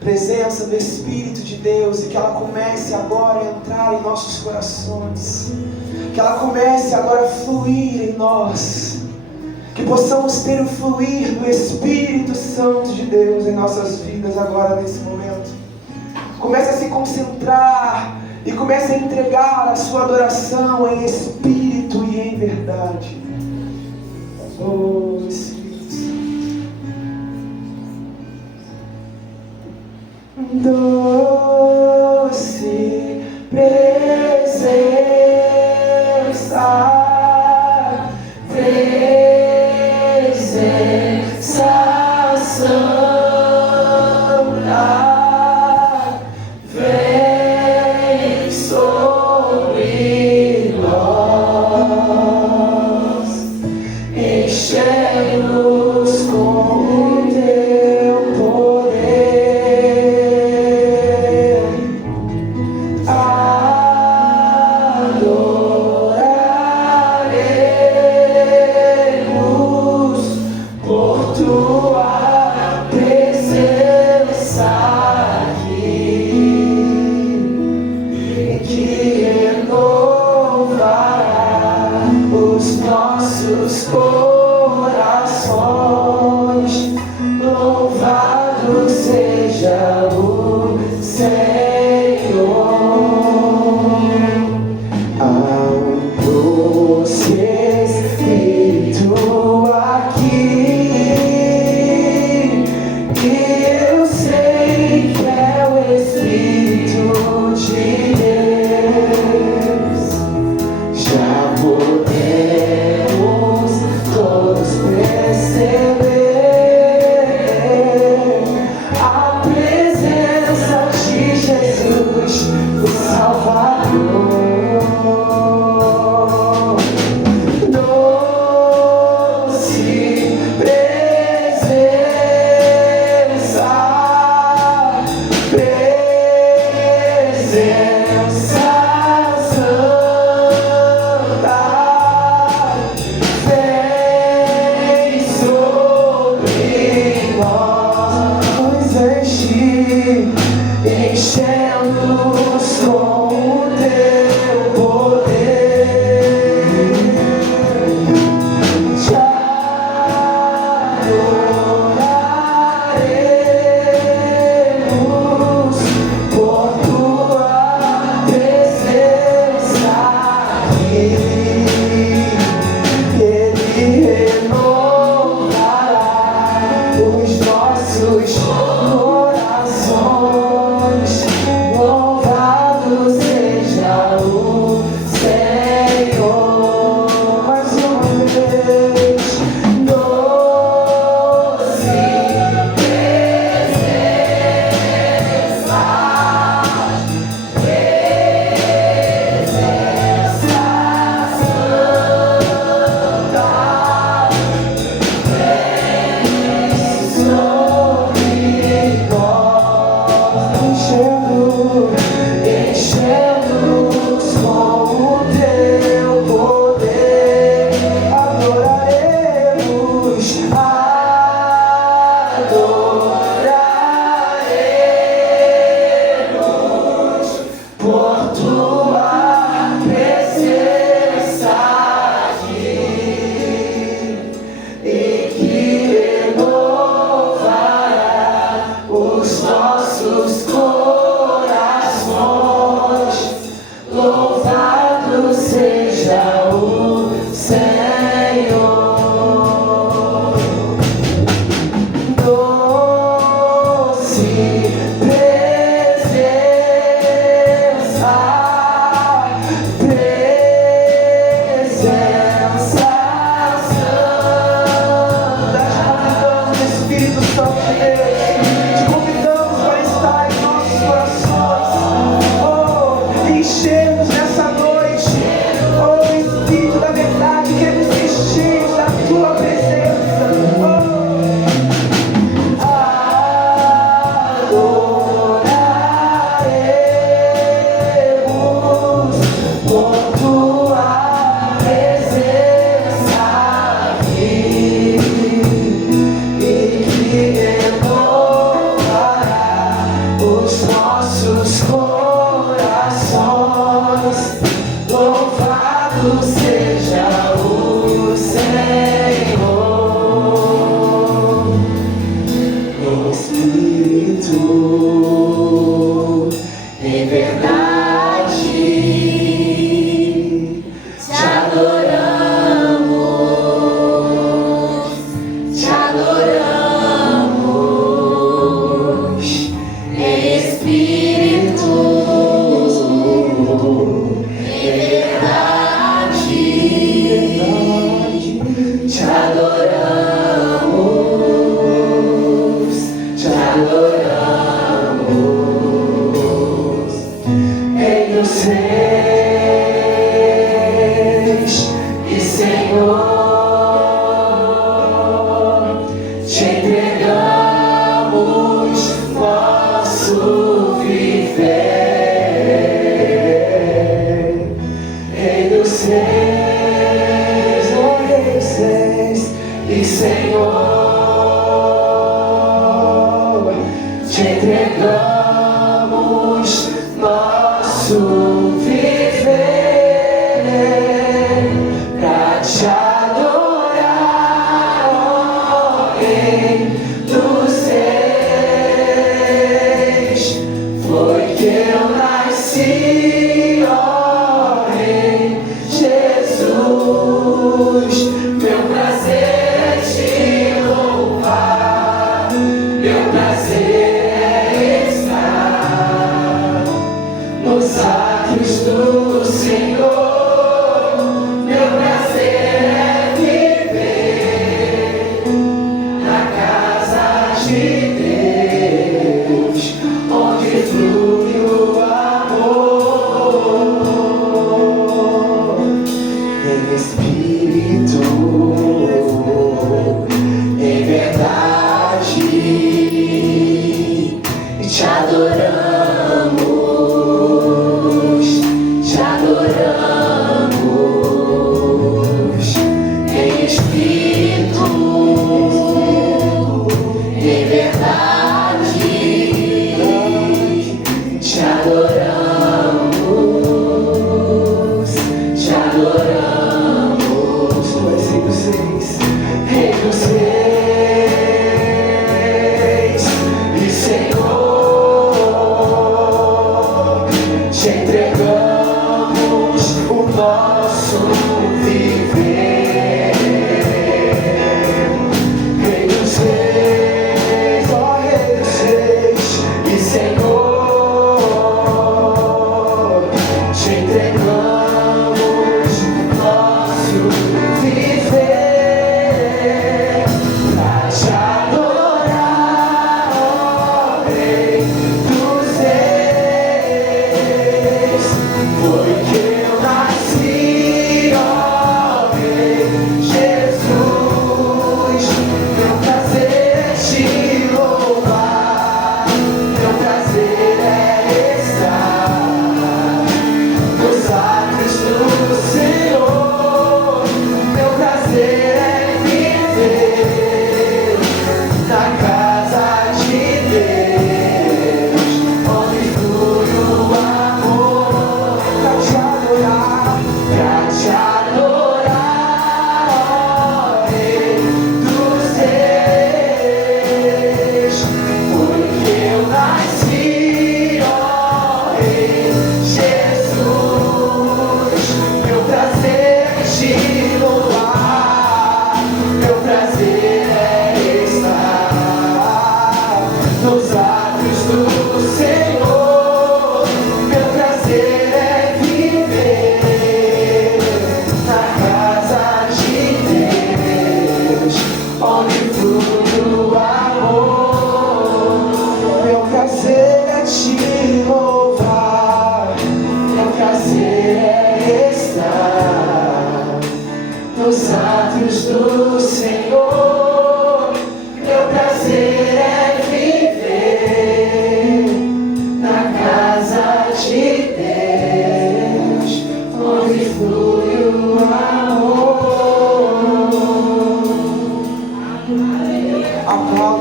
Presença do Espírito de Deus, e que ela comece agora a entrar em nossos corações, que ela comece agora a fluir em nós, que possamos ter o fluir do Espírito Santo de Deus em nossas vidas agora nesse momento. Comece a se concentrar e comece a entregar a sua adoração em espírito e em verdade. Oh, Espírito doce presença, presença santa, vem sobre nós, enche-nos com Espírito aqui.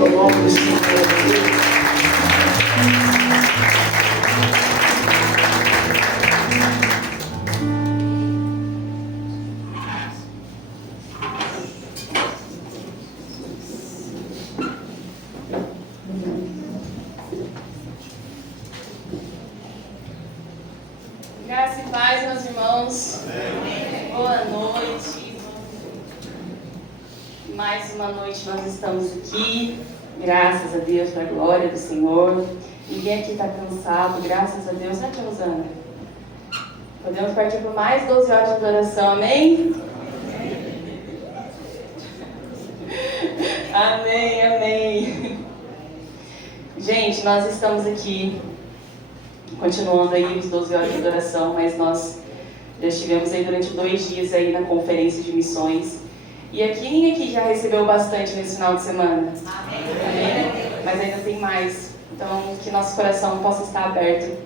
ao nome do Senhor. Graça e paz, meus irmãos. Amém. Boa noite. Mais uma noite nós estamos aqui. Graças a Deus, para a glória do Senhor. Ninguém aqui está cansado, graças a Deus, né, tia Rosana? Podemos partir por mais 12 horas de adoração, amém? Amém, amém. Gente, nós estamos aqui continuando aí os 12 horas de adoração, mas nós já estivemos aí durante 2 dias aí na conferência de missões. E aqui, quem aqui já recebeu bastante nesse final de semana? Amém. Amém. Mas ainda tem mais. Então, que nosso coração possa estar aberto,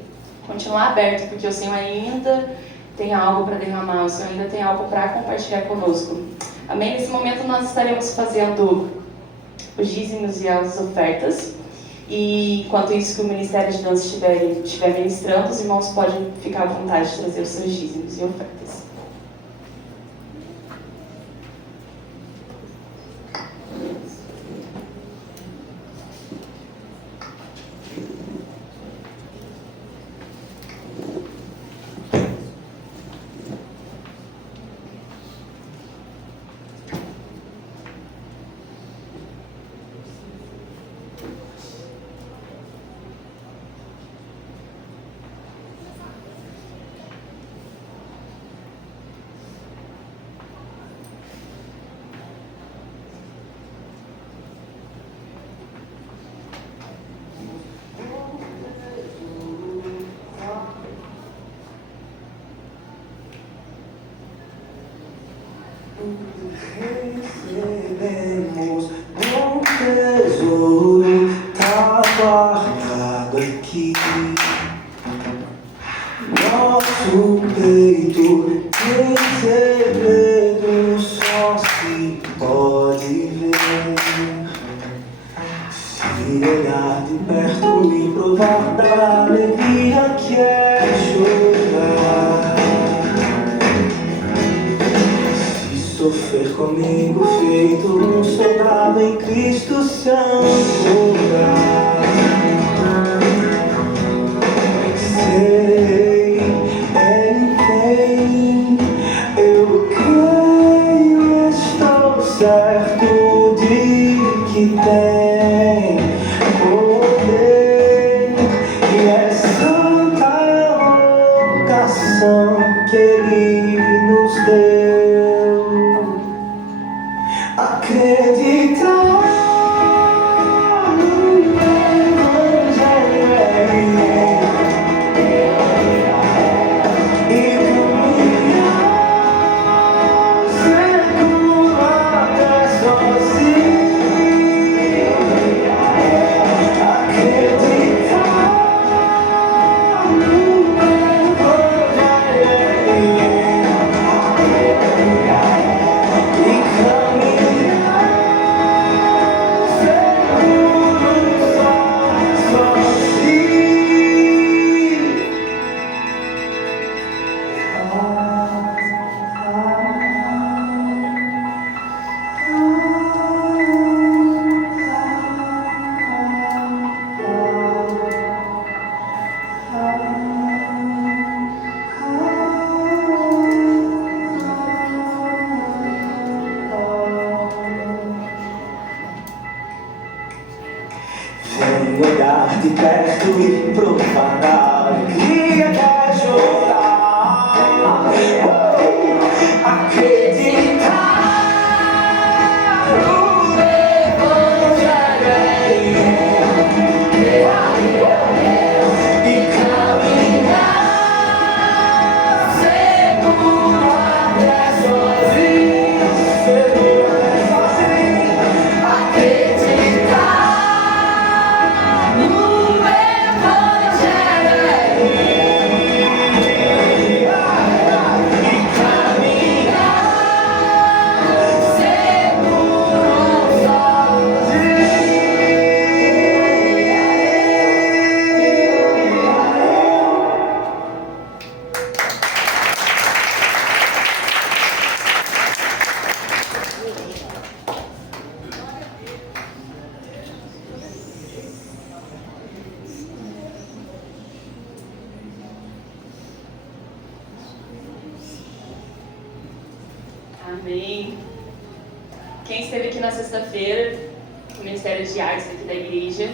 continuar aberto, porque o Senhor ainda tem algo para derramar, o Senhor ainda tem algo para compartilhar conosco. Amém? Nesse momento nós estaremos fazendo os dízimos e as ofertas. E enquanto isso que o Ministério de Dança estiver ministrando, os irmãos podem ficar à vontade de trazer os seus dízimos e ofertas. Recebemos um tesouro, tá guardado aqui. Nosso peito recebendo só se pode ver. Se olhar de perto e provar da alegria que é chorar. Sofrer comigo feito um soldado em Cristo se ancora. Sei em quem eu creio, estou certo de que tem poder e é santa a vocação que Ele nos deu. Acreditar no Evangelho e caminhar seguro até sozinho. Acreditar no Evangelho e caminhar olhar de perto e provar da alegria que é chorar. Acreditar no Evangelho e caminhar seguro até sozinho, seguro até sozinho. Acreditar no Evangelho. Amém. Quem esteve aqui na sexta-feira, o Ministério de Artes aqui da igreja,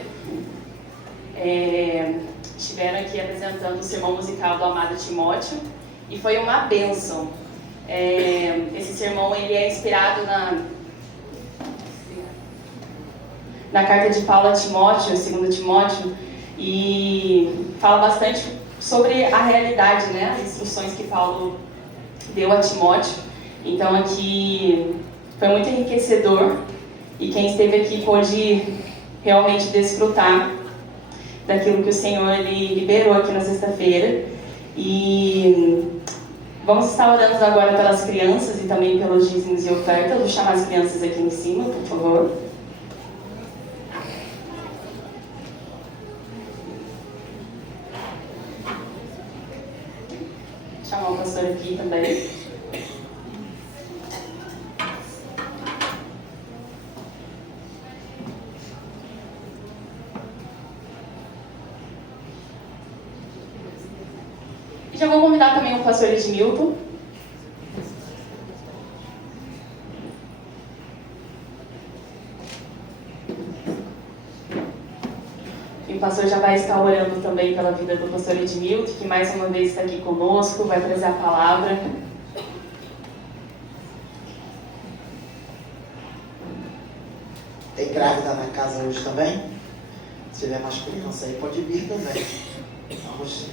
estiveram aqui apresentando o sermão musical do amado Timóteo e foi uma bênção. Esse sermão ele é inspirado na carta de Paulo a Timóteo, 2 Timóteo, e fala bastante sobre a realidade, né, as instruções que Paulo deu a Timóteo. Então aqui foi muito enriquecedor e quem esteve aqui pôde realmente desfrutar daquilo que o Senhor ele liberou aqui na sexta-feira. E vamos estar orando agora pelas crianças e também pelos dízimos e ofertas. Vou chamar as crianças aqui em cima, por favor. Vou chamar o pastor aqui também. E já vou convidar também o pastor Edmilton. E o pastor já vai estar orando também pela vida do pastor Edmilton, que mais uma vez está aqui conosco, vai trazer a palavra. Tem grávida na casa hoje também? Se tiver mais criança aí, pode vir também. Vamos,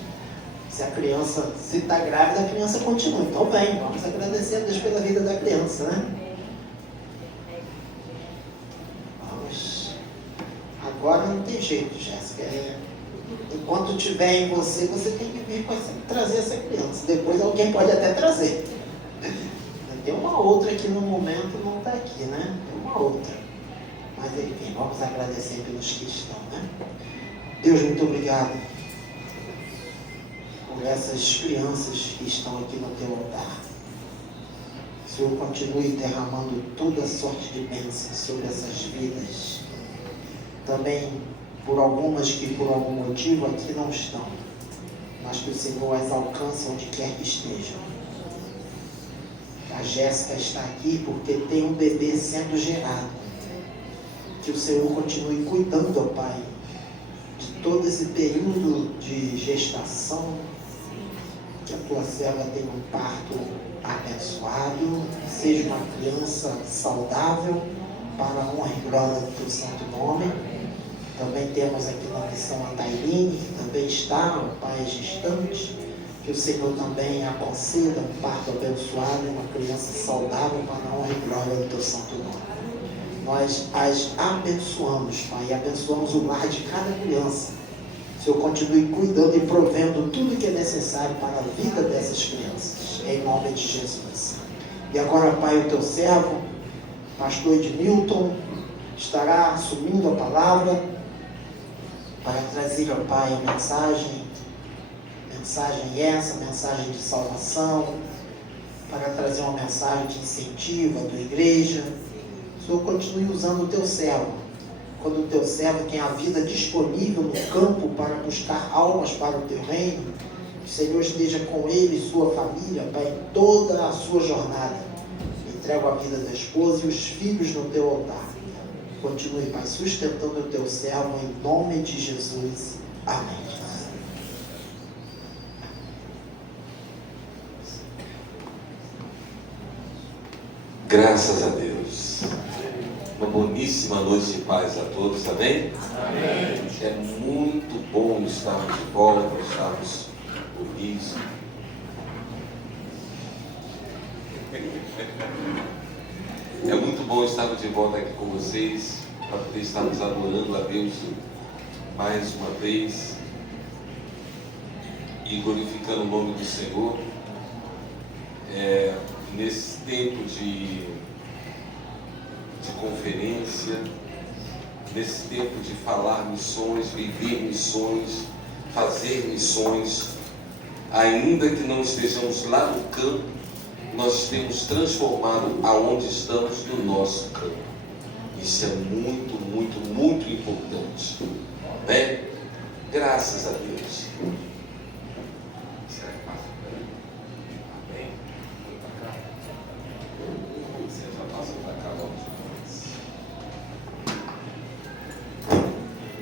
se a criança, se está grávida, a criança continua. Então vem, vamos agradecer a Deus pela vida da criança, né? Vamos. Agora não tem jeito, Jéssica. Enquanto tiver em você, você tem que vir trazer essa criança. Depois alguém pode até trazer. Tem uma outra que no momento não está aqui, né? Tem uma outra. Mas enfim, vamos agradecer pelos que estão, né? Deus, muito obrigado por essas crianças que estão aqui no teu altar. O Senhor continue derramando toda sorte de bênçãos sobre essas vidas. Também por algumas que por algum motivo aqui não estão, mas que o Senhor as alcance onde quer que estejam. A Jéssica está aqui porque tem um bebê sendo gerado. Que o Senhor continue cuidando, ó Pai, de todo esse período de gestação, que a tua serva tenha um parto abençoado, seja uma criança saudável, para a honra e glória do teu santo nome. Também temos aqui na missão a Tairine, que também está, ó Pai, gestante, que o Senhor também a conceda um parto abençoado e uma criança saudável, para a honra e glória do teu santo nome. Nós as abençoamos, Pai, e abençoamos o lar de cada criança. O Senhor continue cuidando e provendo tudo que é necessário para a vida dessas crianças, em nome de Jesus. E agora, Pai, o teu servo, pastor Edmilton, estará assumindo a palavra para trazer, ó Pai, a mensagem de salvação, para trazer uma mensagem de incentivo à tua igreja. O Senhor continue usando o teu servo, quando o teu servo tem a vida disponível no campo para buscar almas para o teu reino. Que o Senhor esteja com ele e sua família, Pai, em toda a sua jornada. Entrego a vida da esposa e os filhos no teu altar. Continue, Pai, sustentando o teu servo em nome de Jesus. Amém. Graças a Deus. Uma boníssima noite de paz a todos, amém? Amém. É muito bom estarmos de volta, estarmos unidos. É muito bom estarmos de volta aqui com vocês, para poder estarmos adorando a Deus mais uma vez e glorificando o nome do Senhor. Nesse tempo de conferência, nesse tempo de falar missões, viver missões, fazer missões, ainda que não estejamos lá no campo, nós temos transformado aonde estamos no nosso campo. Isso é muito, muito, muito importante, né? Graças a Deus. Será que passa? Amém?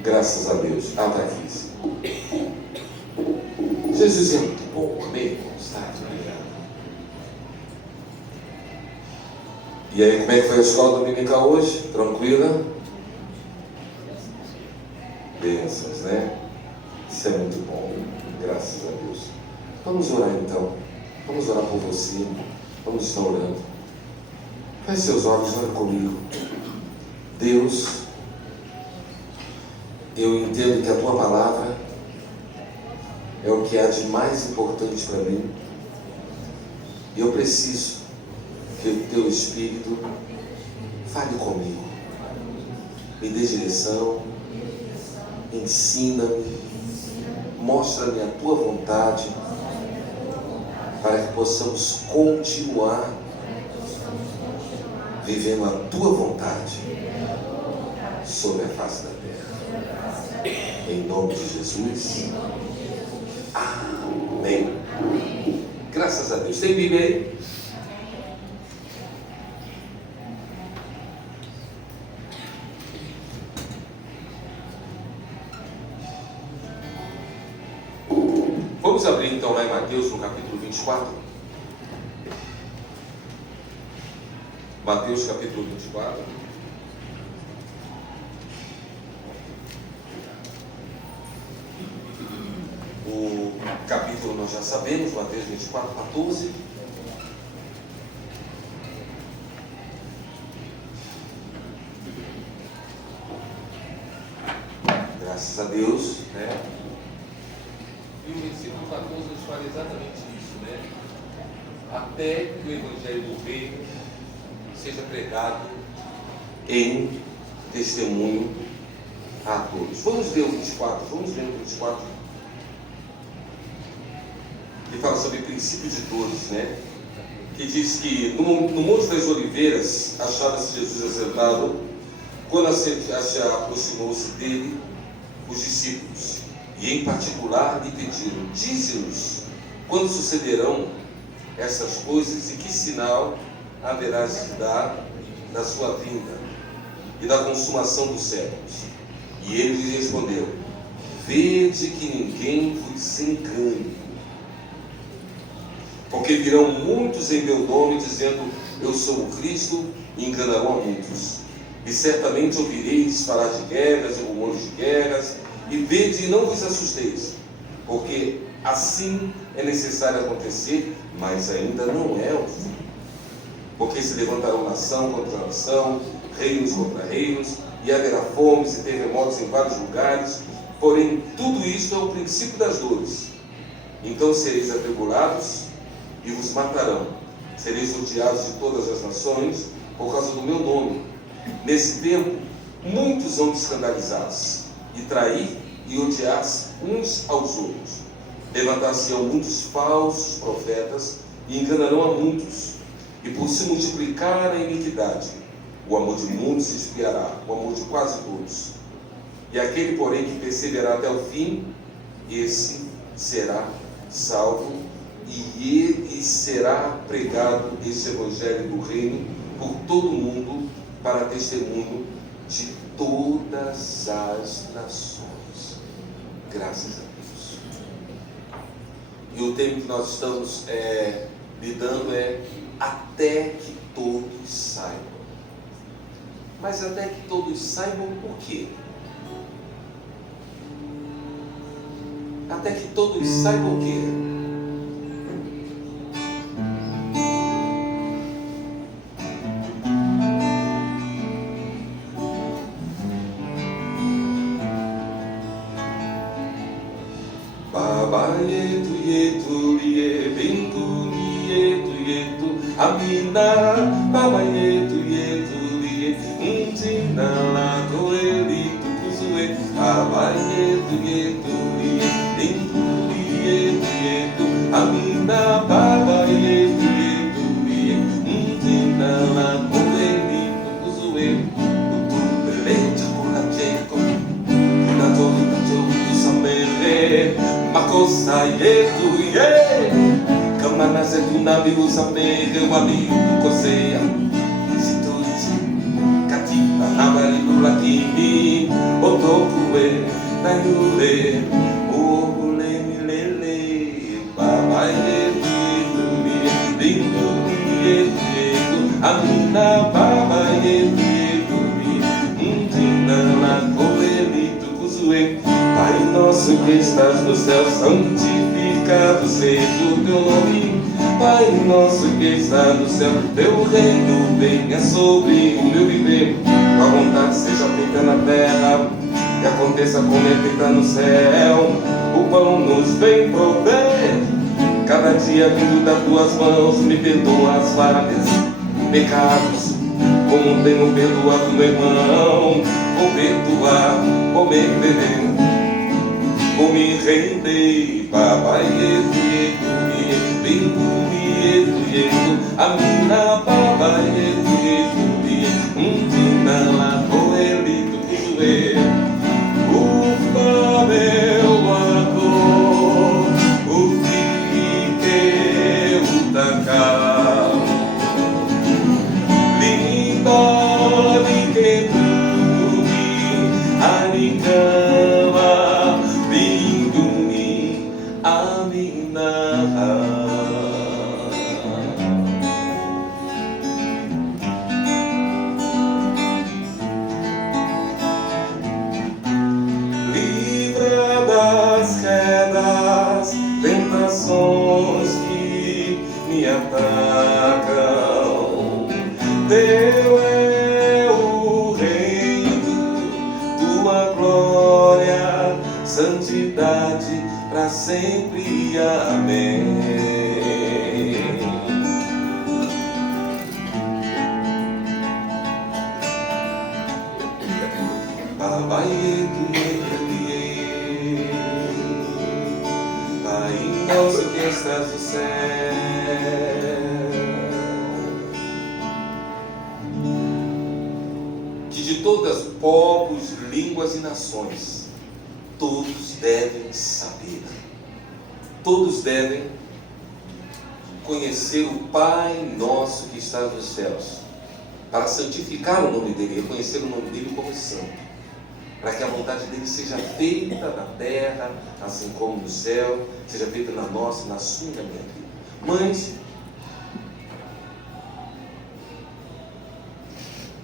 Graças a Deus. Ah, está aqui. Jesus é muito bom, amém, irmãos? Tá, obrigado. E aí, como é que foi a escola dominical hoje? Tranquila? Bênçãos, né? Isso é muito bom, graças a Deus. Vamos orar então. Vamos orar por você. Vamos estar orando. Feche seus olhos, ore comigo. Deus, eu entendo que a Tua palavra é o que há de mais importante para mim. E eu preciso que o Teu Espírito fale comigo. Me dê direção, ensina-me, mostra-me a Tua vontade, para que possamos continuar vivendo a Tua vontade sobre a face da terra. Em nome de Jesus. Amém. Graças a Deus. Tem Bíblia aí? Vamos abrir então lá em Mateus, no capítulo 24. Mateus, capítulo 24. O capítulo nós já sabemos, Mateus 24, 14. Graças a Deus, né? E o versículo 14 nos fala exatamente isso, né? Até que o Evangelho do Reino seja pregado em testemunho a todos. Vamos ler o 24, vamos ler o 24. Que fala sobre princípio de dores, né? Que diz que no Monte das Oliveiras achava-se Jesus assentado, quando se aproximou-se dele os discípulos, e em particular lhe pediram: dize-nos quando sucederão essas coisas e que sinal haverás de dar da sua vinda e da consumação dos séculos. E ele lhe respondeu: vede que ninguém vos engane, porque virão muitos em meu nome dizendo eu sou o Cristo, e enganarão a muitos. E certamente ouvireis falar de guerras e rumores de guerras, e vede e não vos assusteis, porque assim é necessário acontecer, mas ainda não é o fim. Porque se levantarão nação contra nação, reinos contra reinos, e haverá fomes e terremotos em vários lugares. Porém, tudo isto é o princípio das dores. Então sereis atribulados e vos matarão. Sereis odiados de todas as nações por causa do meu nome. Nesse tempo, muitos vão escandalizados e trair e odiar-se uns aos outros. Levantar-se-ão muitos falsos profetas e enganarão a muitos. E por se multiplicar a iniquidade, o amor de muitos se esfriará, o amor de quase todos. E aquele, porém, que perseverar até o fim, esse será salvo, e ele será pregado esse evangelho do reino por todo o mundo, para testemunho de todas as nações. Graças a Deus. E o tema que nós estamos lidando é até que todos saibam. Mas até que todos saibam por quê? Até que todos saibam o quê? Amina, baba yetu yetu liye, mtina lako eli tukuzue. Baba yetu yetu liye, bintu yetu yetu. Amina, baba yetu yetu liye, mtina lako eli tukuzue. Utupelete kuna cheko, kuna tohu samere, makosa yetu ye. Kamana zetu nabi usamere wali ukosea. Situti katika habari lakini otokuwe Nayule, Ogule Milele, Babai Yetuli, Bindu Yetu, Amina Babai Yetuli, Mundina Coelito Cuzue, Pai nosso que estás no céu, santificado seja o teu nome. Pai nosso que está no céu, teu reino venha sobre o meu viver. Tua vontade seja feita na terra, que aconteça como é feita no céu. O pão nos vem prover, cada dia vindo das tuas mãos. Me perdoa as falhas, pecados, como tenho perdoado meu irmão. Vou perdoar, vou me render, vou me render. Papai, Amina Baba Yetu, Mundina La Coelito Cuzue, Ufa meu amor, o que utaka, Linda Liketumi, Anikama, Bindumi, Amina. Tentações que me atacam, teu é o reino, tua glória, santidade para sempre. Amém. Nosso que estás no céu, que de todas povos, línguas e nações, todos devem saber, todos devem conhecer o Pai nosso que está nos céus, para santificar o nome dele, reconhecer o nome dele como santo, para que a vontade dele seja feita na terra, assim como no céu, seja feita na nossa, na sua e na minha vida. Mães,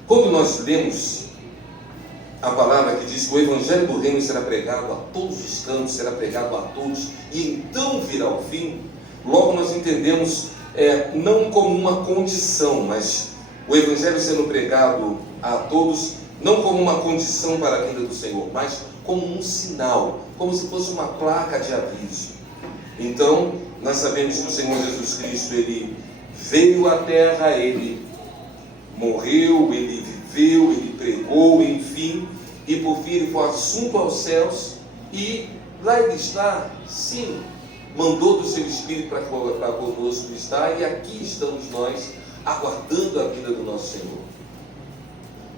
quando nós lemos a palavra que diz que o Evangelho do Reino será pregado a todos os cantos, será pregado a todos, e então virá o fim, logo nós entendemos, não como uma condição, mas o Evangelho sendo pregado a todos, não como uma condição para a vinda do Senhor, mas como um sinal, como se fosse uma placa de aviso. Então, nós sabemos que o Senhor Jesus Cristo, Ele veio à terra, Ele morreu, Ele viveu, Ele pregou, enfim, e por fim Ele foi assunto aos céus, e lá Ele está, sim, mandou do seu Espírito para conosco estar, e aqui estamos nós, aguardando a vinda do nosso Senhor.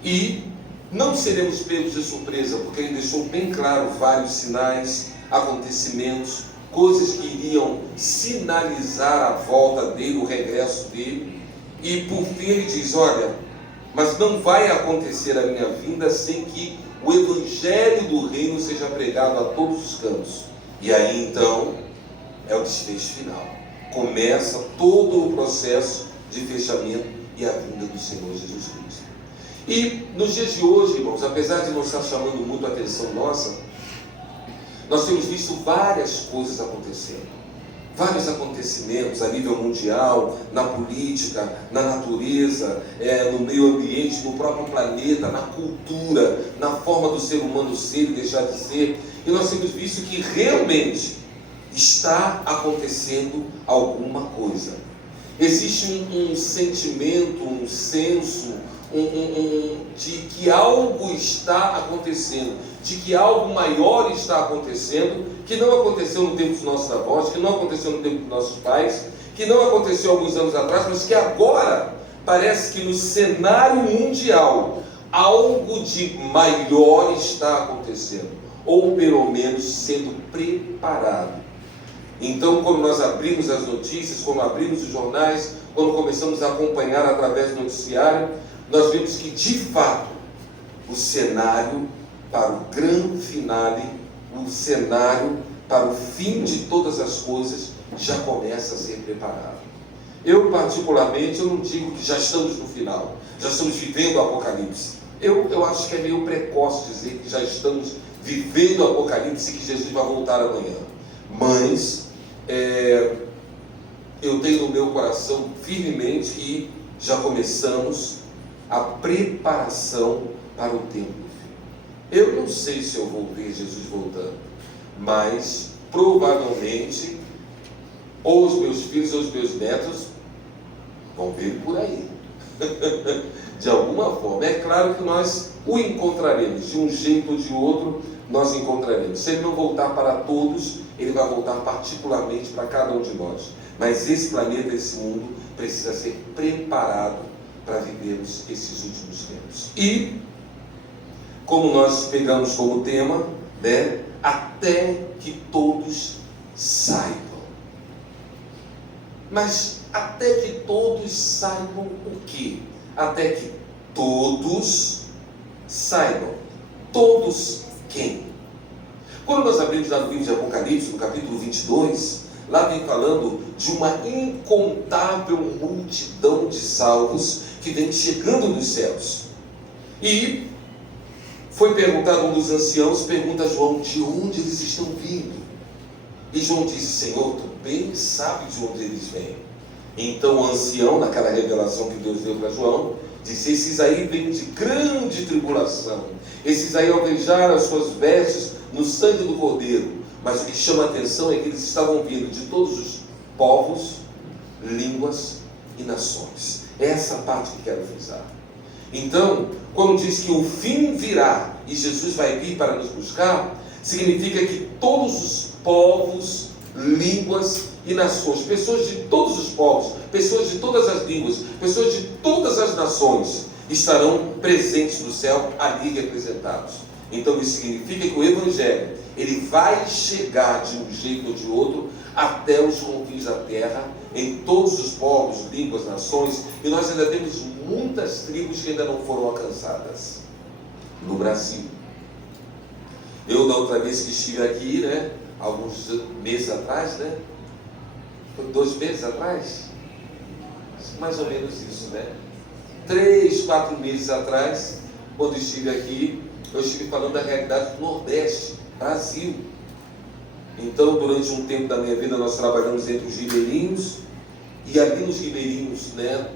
E não seremos pegos de surpresa, porque Ele deixou bem claro vários sinais, acontecimentos, coisas que iriam sinalizar a volta dele, o regresso dele. E por fim Ele diz, olha, mas não vai acontecer a minha vinda sem que o Evangelho do Reino seja pregado a todos os cantos. E aí então é o desfecho final. Começa todo o processo de fechamento e a vinda do Senhor Jesus Cristo. E nos dias de hoje, irmãos, apesar de não estar chamando muito a atenção nossa, nós temos visto várias coisas acontecendo, vários acontecimentos a nível mundial, na política, na natureza, no meio ambiente, no próprio planeta, na cultura, na forma do ser humano ser e deixar de ser, e nós temos visto que realmente está acontecendo alguma coisa. Existe um sentimento, um senso, de que algo está acontecendo, de que algo maior está acontecendo, que não aconteceu no tempo dos nossos avós, que não aconteceu no tempo dos nossos pais, que não aconteceu alguns anos atrás, mas que agora parece que no cenário mundial algo de maior está acontecendo, ou pelo menos sendo preparado. Então, quando nós abrimos as notícias, quando abrimos os jornais, quando começamos a acompanhar através do noticiário, nós vemos que, de fato, o cenário para o grande finale o cenário para o fim de todas as coisas já começa a ser preparado. Eu particularmente, eu não digo que já estamos no final, já estamos vivendo o Apocalipse. Eu acho que é meio precoce dizer que já estamos vivendo o Apocalipse e que Jesus vai voltar amanhã. Mas eu tenho no meu coração firmemente que já começamos a preparação para o tempo do fim. Eu não sei se eu vou ver Jesus voltando, mas provavelmente ou os meus filhos ou os meus netos vão ver por aí. De alguma forma. É claro que nós o encontraremos, de um jeito ou de outro, nós encontraremos. Se ele não voltar para todos, ele vai voltar particularmente para cada um de nós. Mas esse planeta, esse mundo, precisa ser preparado para vivermos esses últimos tempos. E, como nós pegamos como tema, né, até que todos saibam. Mas até que todos saibam o quê? Até que todos saibam. Todos quem? Quando nós abrimos lá no livro de Apocalipse, no capítulo 22, lá vem falando de uma incontável multidão de salvos que vem chegando dos céus. E foi perguntado, um dos anciãos pergunta a João de onde eles estão vindo. E João disse: Senhor, tu bem sabe de onde eles vêm. Então o ancião, naquela revelação que Deus deu para João, disse: esses aí vêm de grande tribulação, esses aí alvejaram as suas vestes no sangue do Cordeiro. Mas o que chama a atenção é que eles estavam vindo de todos os povos, línguas e nações. É essa parte que quero frisar. Então, quando diz que o fim virá e Jesus vai vir para nos buscar, significa que todos os povos, línguas e nações, pessoas de todos os povos, pessoas de todas as línguas, pessoas de todas as nações estarão presentes no céu, ali representados. Então isso significa que o Evangelho, ele vai chegar de um jeito ou de outro até os confins da terra, em todos os povos, línguas, nações, e nós ainda temos muitas tribos que ainda não foram alcançadas no Brasil. Eu, da outra vez que estive aqui, né, alguns meses atrás, né, foi 2 meses atrás, mais ou menos isso, né, 3, 4 meses atrás, quando estive aqui, eu estive falando da realidade do Nordeste, Brasil. Então, durante um tempo da minha vida, nós trabalhamos entre os ribeirinhos, e ali nos ribeirinhos, né,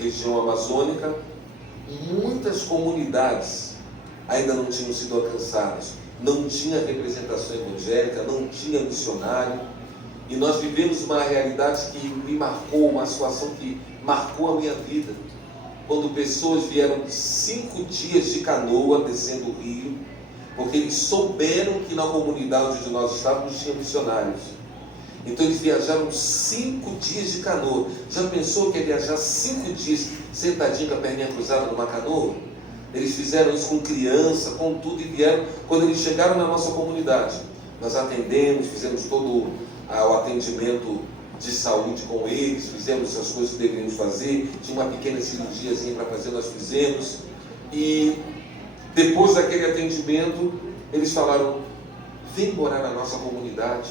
região amazônica, muitas comunidades ainda não tinham sido alcançadas, não tinha representação evangélica, não tinha missionário, e nós vivemos uma realidade que me marcou, uma situação que marcou a minha vida, quando pessoas vieram 5 dias de canoa descendo o rio, porque eles souberam que na comunidade onde nós estávamos tinha missionários. Então eles viajaram 5 dias de canoa. Já pensou que ia viajar 5 dias sentadinho com a perninha cruzada numa canoa? Eles fizeram isso com criança, com tudo, e vieram. Quando eles chegaram na nossa comunidade, nós atendemos, fizemos todo o atendimento de saúde com eles, fizemos as coisas que deveríamos fazer, tinha uma pequena cirurgiazinha para fazer, nós fizemos, e depois daquele atendimento, eles falaram: vem morar na nossa comunidade,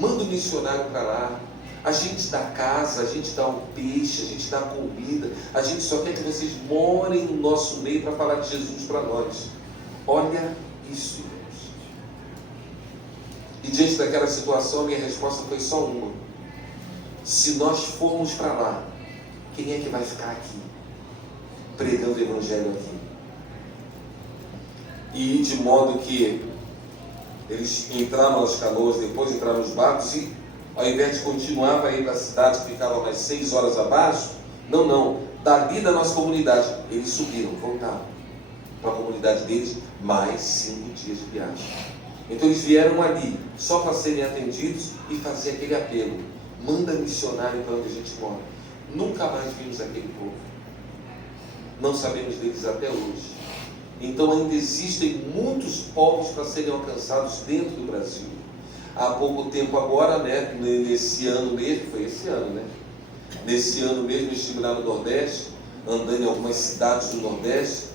manda um missionário para lá, a gente dá casa, a gente dá um peixe, a gente dá comida, a gente só quer que vocês morem no nosso meio para falar de Jesus para nós. Olha isso, irmãos. E diante daquela situação, a minha resposta foi só uma: se nós formos para lá, quem é que vai ficar aqui, pregando o Evangelho aqui? E de modo que eles entraram nas canoas, depois entraram nos barcos, e ao invés de continuar para ir para a cidade que ficava mais 6 horas abaixo, não, dali da nossa comunidade, eles subiram, voltaram para a comunidade deles, mais 5 dias de viagem. Então eles vieram ali só para serem atendidos e fazer aquele apelo: manda missionário para onde a gente mora. Nunca mais vimos aquele povo, não sabemos deles até hoje. Então ainda existem muitos povos para serem alcançados dentro do Brasil. Há pouco tempo agora, né, nesse ano mesmo, foi esse ano, né? Nesse ano mesmo eu estive lá no Nordeste, andando em algumas cidades do Nordeste,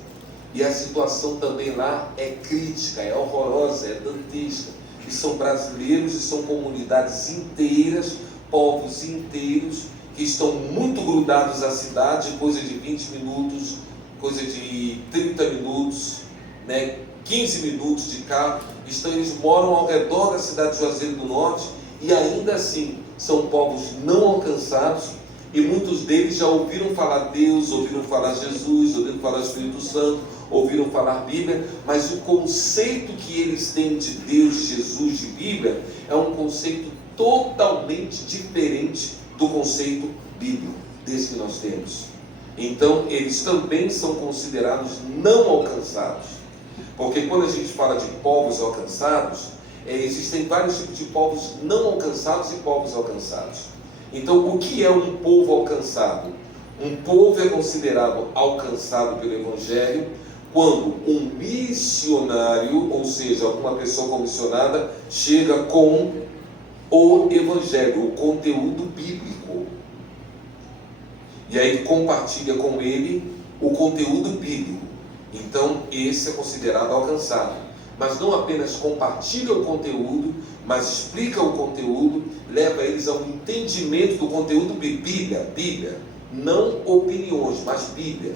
E a situação também lá é crítica, é horrorosa, é dantesca. E são brasileiros e são comunidades inteiras, povos inteiros, que estão muito grudados à cidade, coisa de 20 minutos, coisa de 30 minutos, né, 15 minutos de carro. Eles moram ao redor da cidade de Juazeiro do Norte e ainda assim são povos não alcançados, e muitos deles já ouviram falar Deus, ouviram falar Jesus, ouviram falar Espírito Santo, ouviram falar Bíblia, mas o conceito que eles têm de Deus, de Jesus, de Bíblia, é um conceito totalmente diferente do conceito bíblico, desse que nós temos. Então, eles também são considerados não alcançados. Porque quando a gente fala de povos alcançados, existem vários tipos de povos não alcançados e povos alcançados. Então, o que é um povo alcançado? Um povo é considerado alcançado pelo Evangelho quando um missionário, ou seja, alguma pessoa comissionada, chega com o Evangelho, o conteúdo bíblico. E aí compartilha com ele o conteúdo bíblico. Então, esse é considerado alcançado. Mas não apenas compartilha o conteúdo, mas explica o conteúdo, leva eles ao entendimento do conteúdo Bíblia. Não opiniões, mas Bíblia.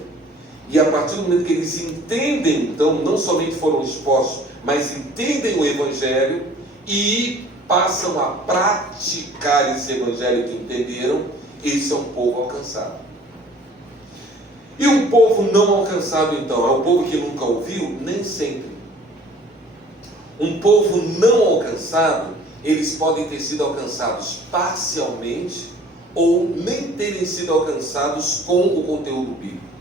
E a partir do momento que eles entendem, então, não somente foram expostos, mas entendem o Evangelho e passam a praticar esse Evangelho que entenderam, esse é um povo alcançado. E um povo não alcançado, então, é o povo que nunca ouviu? Nem sempre. Um povo não alcançado, eles podem ter sido alcançados parcialmente ou nem terem sido alcançados com o conteúdo bíblico.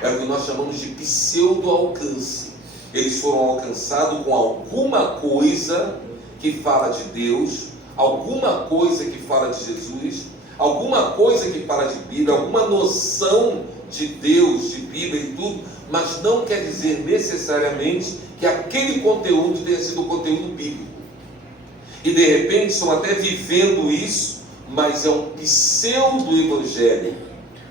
É o que nós chamamos de pseudo-alcance. Eles foram alcançados com alguma coisa que fala de Deus, alguma coisa que fala de Jesus, alguma coisa que fala de Bíblia, alguma noção de Deus, de Bíblia e tudo, mas não quer dizer necessariamente que aquele conteúdo tenha sido o conteúdo bíblico. E de repente estão até vivendo isso, mas é um pseudo-evangelho.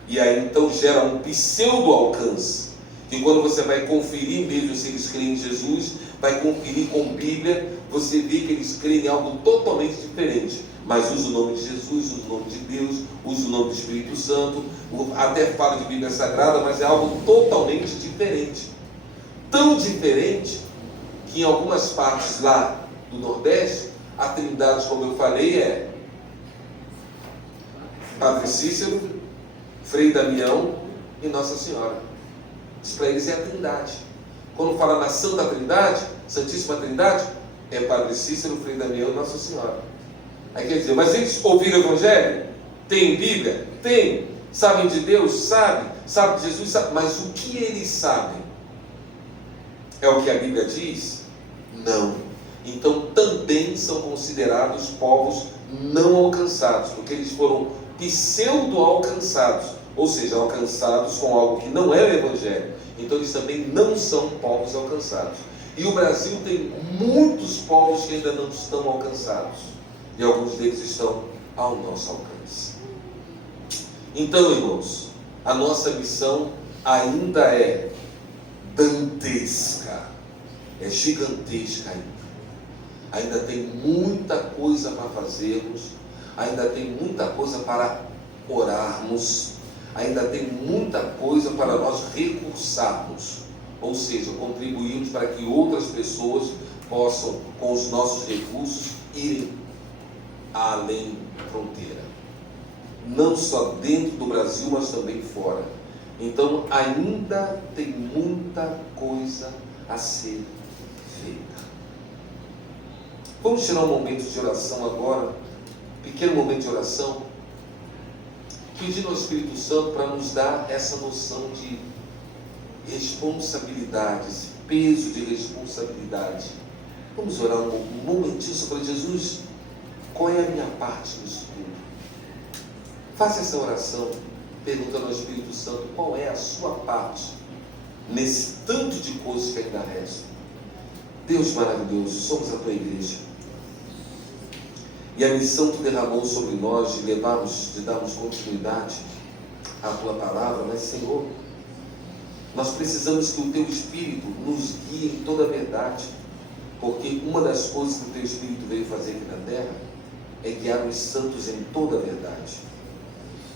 E aí então gera um pseudo-alcance. E quando você vai conferir mesmo se eles creem em Jesus, vai conferir com Bíblia, você vê que eles creem em algo totalmente diferente. Mas usa o nome de Jesus, usa o nome de Deus, usa o nome do Espírito Santo, até fala de Bíblia Sagrada, mas é algo totalmente diferente. Tão diferente que em algumas partes lá do Nordeste, a trindade, como eu falei, é Padre Cícero, Frei Damião e Nossa Senhora. Isso para eles é a trindade. Quando fala na Santa Trindade, Santíssima Trindade, é Padre Cícero, Frei Damião e Nossa Senhora. Aí quer dizer, mas eles ouviram o Evangelho? Tem Bíblia? Tem. Sabem de Deus? Sabem de Jesus? Sabe. Mas o que eles sabem? É o que a Bíblia diz? Não. Então também são considerados povos não alcançados, porque eles foram pseudo-alcançados, ou seja, alcançados com algo que não é o Evangelho. Então eles também não são povos alcançados. E o Brasil tem muitos povos que ainda não estão alcançados, e alguns deles estão ao nosso alcance. Então, irmãos, a nossa missão ainda é dantesca, é gigantesca ainda. Ainda tem muita coisa para fazermos, ainda tem muita coisa para orarmos, ainda tem muita coisa para nós recursarmos, ou seja, contribuirmos para que outras pessoas possam, com os nossos recursos, irem além da fronteira, não só dentro do Brasil, mas também fora. Então ainda tem muita coisa a ser feita. Vamos tirar um momento de oração agora, um pequeno momento de oração, pedindo ao Espírito Santo para nos dar essa noção de responsabilidade, esse peso de responsabilidade. Vamos orar um momentinho sobre Jesus. Qual é a minha parte nisso tudo? Faça essa oração, perguntando ao Espírito Santo qual é a sua parte nesse tanto de coisas que ainda restam. Deus maravilhoso, somos a tua igreja. E a missão que derramou sobre nós de levarmos, de darmos continuidade à tua palavra, mas Senhor, Nós precisamos que o Teu Espírito nos guie em toda a verdade, porque uma das coisas que o Teu Espírito veio fazer aqui na terra é guiar os santos em toda a verdade.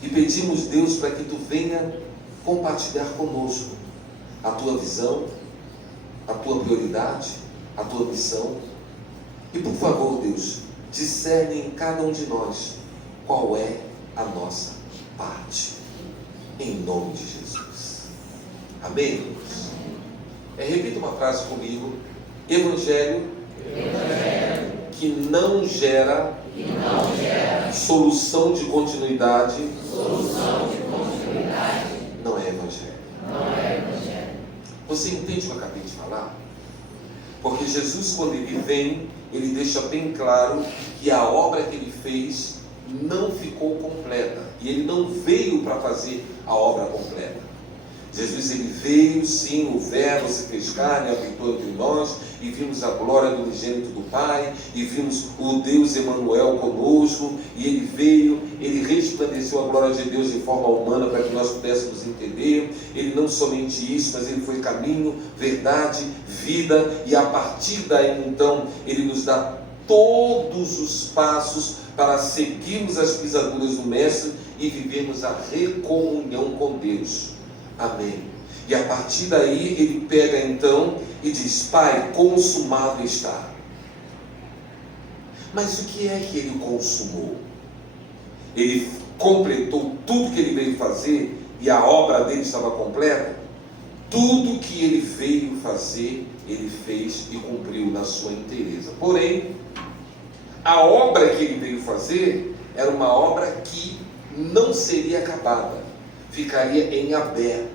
E pedimos, Deus, para que Tu venha compartilhar conosco a Tua visão, a Tua prioridade, a Tua missão. E por favor, Deus, discerne em cada um de nós qual é a nossa parte. Em nome de Jesus. Amém, irmãos? Repita uma frase comigo. Evangelho que não gera solução de continuidade não é evangelho. Você entende o que eu acabei de falar? Porque Jesus, quando Ele vem, Ele deixa bem claro que a obra que Ele fez não ficou completa. E Ele não veio para fazer a obra completa. Jesus, Ele veio, sim, o Verbo se fez carne, habitou entre nós, e vimos a glória do unigênito do Pai, e vimos o Deus Emanuel conosco, e Ele veio, Ele resplandeceu a glória de Deus em forma humana para que nós pudéssemos entender. Ele não somente isso, mas Ele foi caminho, verdade, vida, e a partir daí então Ele nos dá todos os passos para seguirmos as pisaduras do Mestre e vivermos a recomunhão com Deus. Amém. E a partir daí Ele pega então e diz: Pai, consumado está. Mas o que é que Ele consumou? Ele completou tudo que Ele veio fazer e a obra dele estava completa? Tudo que Ele veio fazer, Ele fez e cumpriu na sua inteireza. Porém, a obra que Ele veio fazer era uma obra que não seria acabada, ficaria em aberto.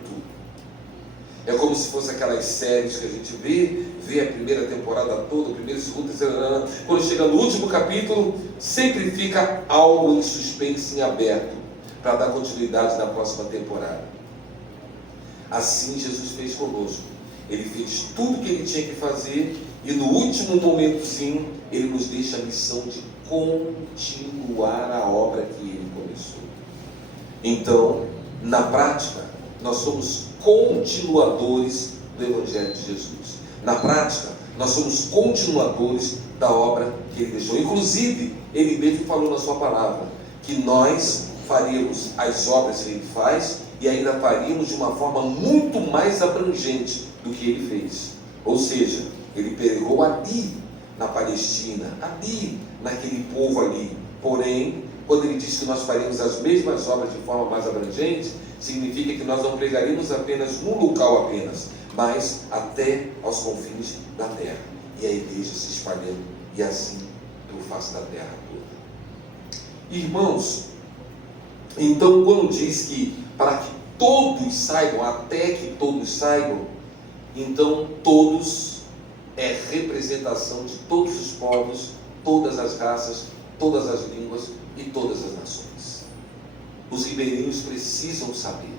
É como se fosse aquelas séries que a gente vê a primeira temporada toda, primeira, segunda, terceira, quando chega no último capítulo, sempre fica algo em suspense, em aberto, para dar continuidade na próxima temporada. Assim Jesus fez conosco. Ele fez tudo que Ele tinha que fazer e no último momentozinho Ele nos deixa a missão de continuar a obra que Ele começou. Então, na prática, nós somos continuadores do Evangelho de Jesus. Na prática, nós somos continuadores da obra que Ele deixou. Inclusive, Ele mesmo falou na sua palavra que nós faríamos as obras que Ele faz e ainda faríamos de uma forma muito mais abrangente do que Ele fez. Ou seja, Ele pregou ali na Palestina, ali naquele povo ali. Porém, quando Ele diz que nós faríamos as mesmas obras de forma mais abrangente, significa que nós não pregaríamos apenas num local apenas, mas até aos confins da terra. E a igreja se espalhando, e assim pelo face da terra toda. Irmãos, então quando diz que para que todos saibam, até que todos saibam, então todos é representação de todos os povos, todas as raças, todas as línguas e todas as nações. Os ribeirinhos precisam saber.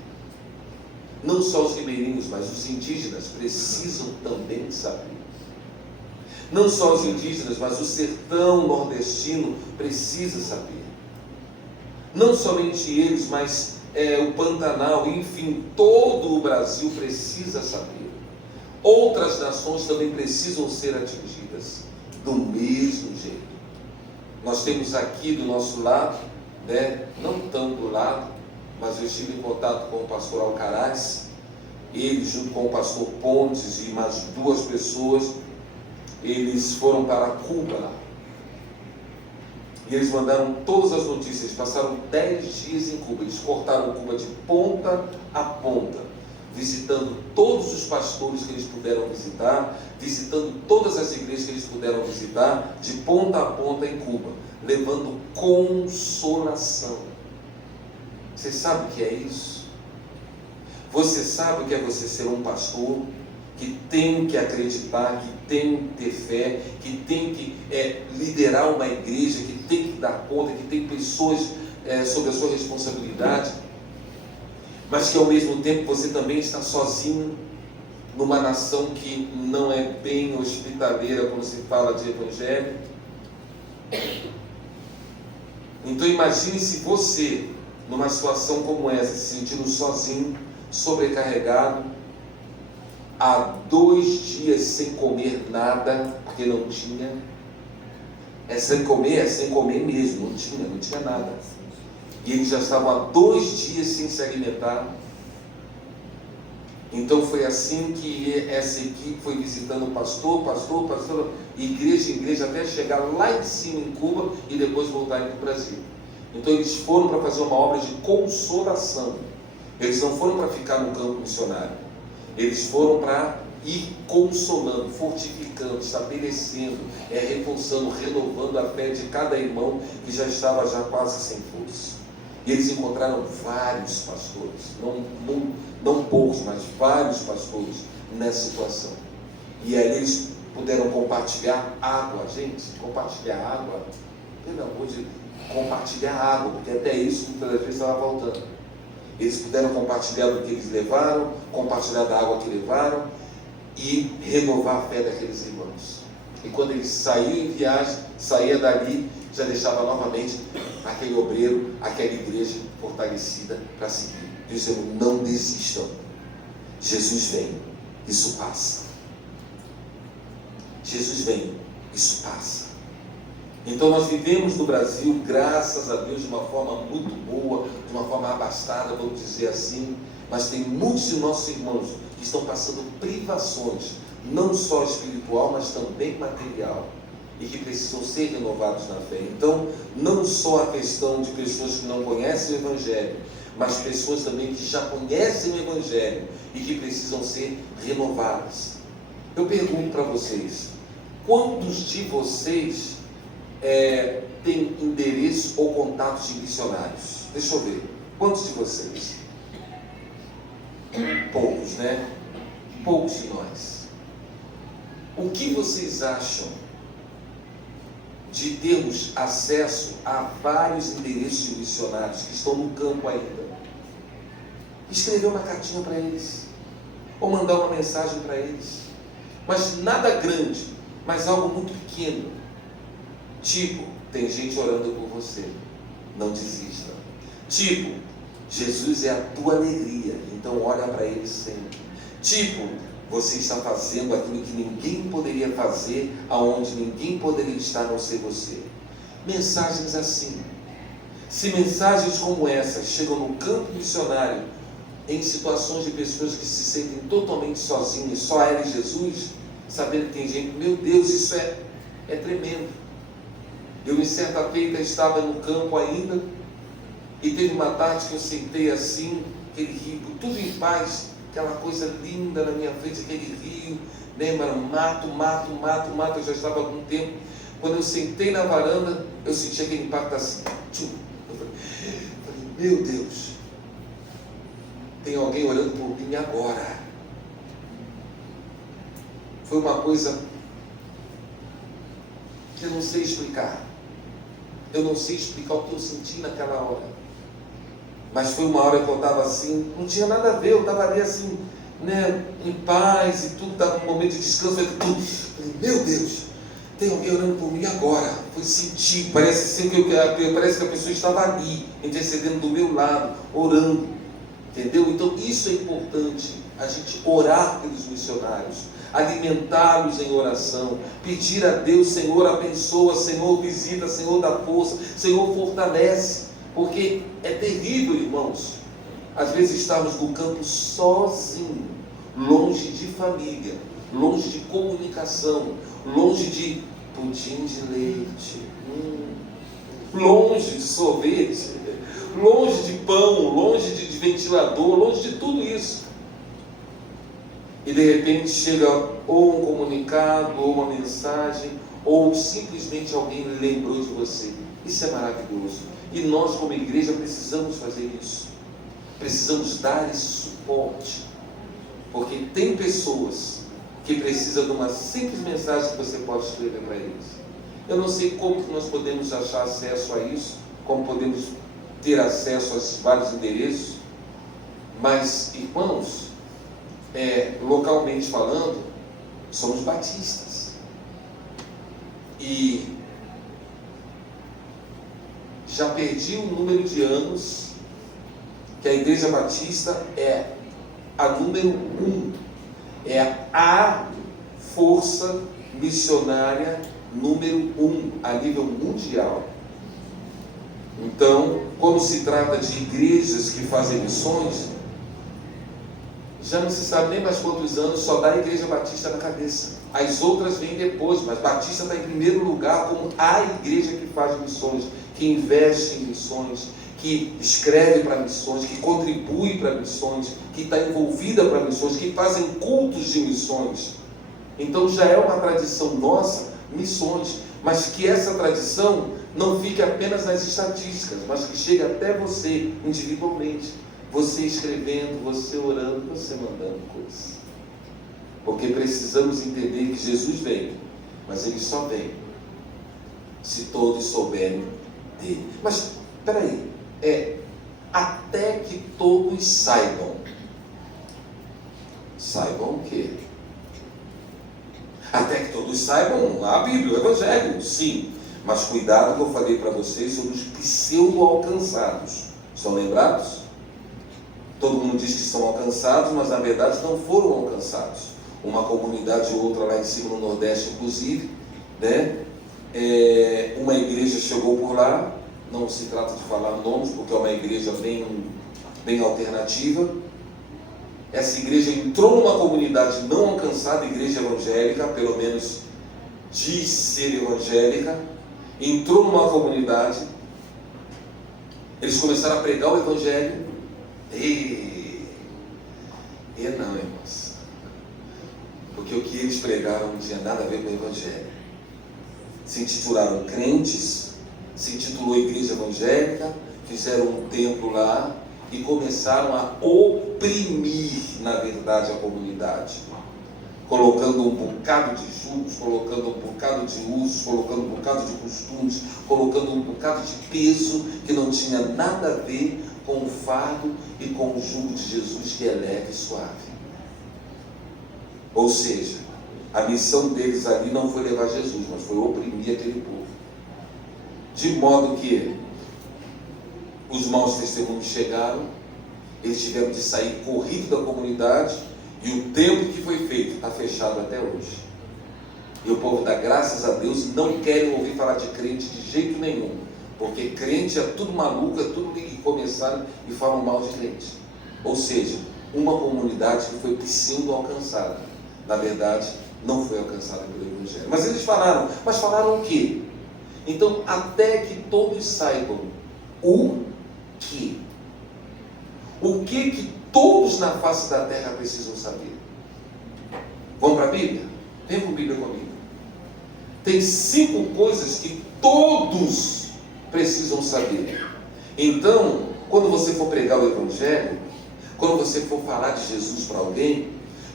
Não só os ribeirinhos, mas os indígenas precisam também saber. Não só os indígenas, mas o sertão nordestino precisa saber. Não somente eles, mas o Pantanal, enfim, todo o Brasil precisa saber. Outras nações também precisam ser atingidas do mesmo jeito. Nós temos aqui do nosso lado, não tão do lado, mas eu estive em contato com o pastor Alcaraz, ele junto com o pastor Pontes e mais 2 pessoas, eles foram para Cuba, e eles mandaram todas as notícias, passaram 10 dias em Cuba, eles cortaram Cuba de ponta a ponta, visitando todos os pastores que eles puderam visitar, visitando todas as igrejas que eles puderam visitar, de ponta a ponta em Cuba, levando consolação. Você sabe o que é isso? Você sabe o que é você ser um pastor que tem que acreditar, que tem que ter fé, que tem que liderar uma igreja, que tem que dar conta, que tem pessoas sob a sua responsabilidade, mas que ao mesmo tempo você também está sozinho numa nação que não é bem hospitaleira quando se fala de evangelho. Então imagine se você, numa situação como essa, se sentindo sozinho, sobrecarregado, há 2 dias sem comer nada, porque não tinha. É sem comer mesmo, não tinha nada. E eles já estavam há 2 dias sem se alimentar. Então foi assim que essa equipe foi visitando pastor, igreja em igreja, até chegar lá em cima em Cuba e depois voltarem para o Brasil. Então eles foram para fazer uma obra de consolação. Eles não foram para ficar no campo missionário. Eles foram para ir consolando, fortificando, estabelecendo, reforçando, renovando a fé de cada irmão que já estava já quase sem força. E eles encontraram vários pastores, não poucos, mas vários pastores nessa situação. E aí eles puderam compartilhar água, gente, compartilhar água, pelo amor de Deus, compartilhar água, porque até isso muitas vezes estava faltando. Eles puderam compartilhar do que eles levaram, compartilhar da água que levaram e renovar a fé daqueles irmãos. E quando eles saíam em viagem, saía dali, já deixava novamente aquele obreiro, aquela igreja fortalecida para seguir, dizendo: não desistam, Jesus vem, isso passa. Jesus vem, isso passa. Então nós vivemos no Brasil, graças a Deus, de uma forma muito boa, de uma forma abastada, vamos dizer assim, mas tem muitos de nossos irmãos que estão passando privações, não só espiritual, mas também material, e que precisam ser renovados na fé. Então, não só a questão de pessoas que não conhecem o Evangelho, mas pessoas também que já conhecem o Evangelho e que precisam ser renovadas. Eu pergunto para vocês: quantos de vocês têm endereço ou contato de missionários? Deixa eu ver. Quantos de vocês? Poucos, né? Poucos de nós. O que vocês acham de termos acesso a vários endereços de missionários que estão no campo ainda? Escrever uma cartinha para eles, ou mandar uma mensagem para eles, mas nada grande, mas algo muito pequeno, tipo: tem gente orando por você, não desista. Tipo: Jesus é a tua alegria, então olha para ele sempre. Tipo: você está fazendo aquilo que ninguém poderia fazer, aonde ninguém poderia estar a não ser você. Mensagens assim. Se mensagens como essas chegam no campo missionário, em situações de pessoas que se sentem totalmente sozinhas, só ela e Jesus, sabendo que tem gente, meu Deus, isso é tremendo. Eu, em certa feita, estava no campo ainda, e teve uma tarde que eu sentei assim, aquele rio, tudo em paz, aquela coisa linda na minha frente, aquele rio, né, mato, eu já estava há algum tempo. Quando eu sentei na varanda, eu senti aquele impacto assim, tchum. Eu falei, meu Deus, tem alguém orando por mim agora. Foi uma coisa que eu não sei explicar. Eu não sei explicar o que eu senti naquela hora. Mas foi uma hora que eu estava assim, não tinha nada a ver, eu estava ali assim, né, em paz e tudo, estava num momento de descanso. Eu falei, meu Deus, tem alguém orando por mim agora. Foi sentir, parece que a pessoa estava ali, intercedendo do meu lado, orando, entendeu? Então isso é importante, a gente orar pelos missionários, alimentá-los em oração, pedir a Deus: Senhor, abençoa, Senhor, visita, Senhor, dá força, Senhor, fortalece. Porque é terrível, irmãos, às vezes estarmos no campo sozinho, longe de família, longe de comunicação, longe de pudim de leite, longe de sorvete, longe de pão, longe de ventilador, longe de tudo isso. E de repente chega ou um comunicado, ou uma mensagem, ou simplesmente alguém lembrou de você. Isso é maravilhoso. E nós, como igreja, precisamos fazer isso. Precisamos dar esse suporte. Porque tem pessoas que precisam de uma simples mensagem que você pode escrever para eles. Eu não sei como que nós podemos achar acesso a isso, como podemos ter acesso a esses vários endereços, mas, irmãos, localmente falando, somos batistas. E já perdi o número de anos que a Igreja Batista é a número 1 é a força missionária número 1 a nível mundial. Então, quando se trata de igrejas que fazem missões, já não se sabe nem mais quantos anos, só dá a Igreja Batista na cabeça. As outras vêm depois, mas Batista está em primeiro lugar como a igreja que faz missões, que investe em missões, que escreve para missões, que contribui para missões, que está envolvida para missões, que fazem cultos de missões. Então já é uma tradição nossa, missões, mas que essa tradição não fique apenas nas estatísticas, mas que chegue até você individualmente, você escrevendo, você orando, você mandando coisas. Porque precisamos entender que Jesus vem, mas Ele só vem se todos souberem dele. Mas, peraí, até que todos saibam. Saibam o quê? Até que todos saibam a Bíblia, o Evangelho, sim. Mas cuidado que eu falei para vocês sobre os pseudo-alcançados. Estão lembrados? Todo mundo diz que estão alcançados, mas na verdade não foram alcançados. Uma comunidade ou outra lá em cima no Nordeste, inclusive, né? Uma igreja chegou por lá, não se trata de falar nomes, porque é uma igreja bem alternativa. Essa igreja entrou numa comunidade não alcançada, igreja evangélica, pelo menos diz ser evangélica, entrou numa comunidade, eles começaram a pregar o evangelho, não, irmãos, porque o que eles pregaram não tinha nada a ver com o evangelho. Se intitularam crentes, se intitulou igreja evangélica, fizeram um templo lá e começaram a oprimir, na verdade, a comunidade, colocando um bocado de julgos, colocando um bocado de usos, colocando um bocado de costumes, colocando um bocado de peso que não tinha nada a ver com o fardo e com o jugo de Jesus, que é leve e suave. Ou seja, a missão deles ali não foi levar Jesus, mas foi oprimir aquele povo. De modo que os maus testemunhos chegaram, eles tiveram de sair corrido da comunidade, e o templo que foi feito está fechado até hoje. E o povo dá graças a Deus, não querem ouvir falar de crente de jeito nenhum, porque crente é tudo maluco, é tudo que começaram e falam mal de crente. Ou seja, uma comunidade que foi pseudo alcançada, na verdade não foi alcançada pelo Evangelho. Mas eles falaram, mas falaram o quê? Então, até que todos saibam o que? O que todos na face da terra precisam saber? Vamos para a Bíblia? Vem com a Bíblia comigo. Tem 5 coisas que todos precisam saber. Então, quando você for pregar o Evangelho, quando você for falar de Jesus para alguém,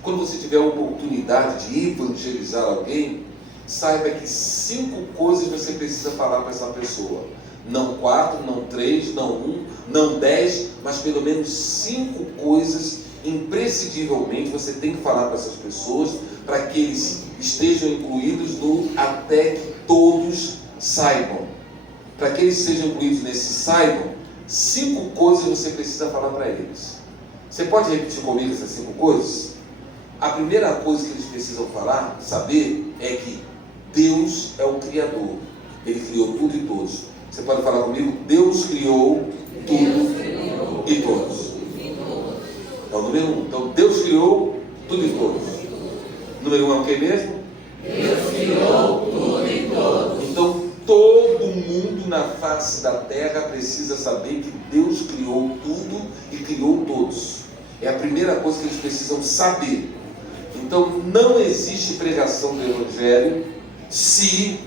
quando você tiver a oportunidade de evangelizar alguém, saiba que 5 coisas você precisa falar para essa pessoa. Não 4, não 3, não 1, não 10, mas pelo menos 5 coisas imprescindivelmente você tem que falar para essas pessoas, para que eles estejam incluídos no até que todos saibam. Para que eles sejam incluídos nesse saibam, 5 coisas você precisa falar para eles. Você pode repetir comigo essas 5 coisas? A primeira coisa que eles precisam falar, saber, é que Deus é o Criador. Ele criou tudo e todos. Você pode falar comigo? Deus criou tudo e todos. É o número 1. Então, Deus criou tudo e todos. Número 1 é o que mesmo? Deus criou tudo e todos. Então, todo mundo na face da terra precisa saber que Deus criou tudo e criou todos. É a primeira coisa que eles precisam saber. Então, não existe pregação do Evangelho se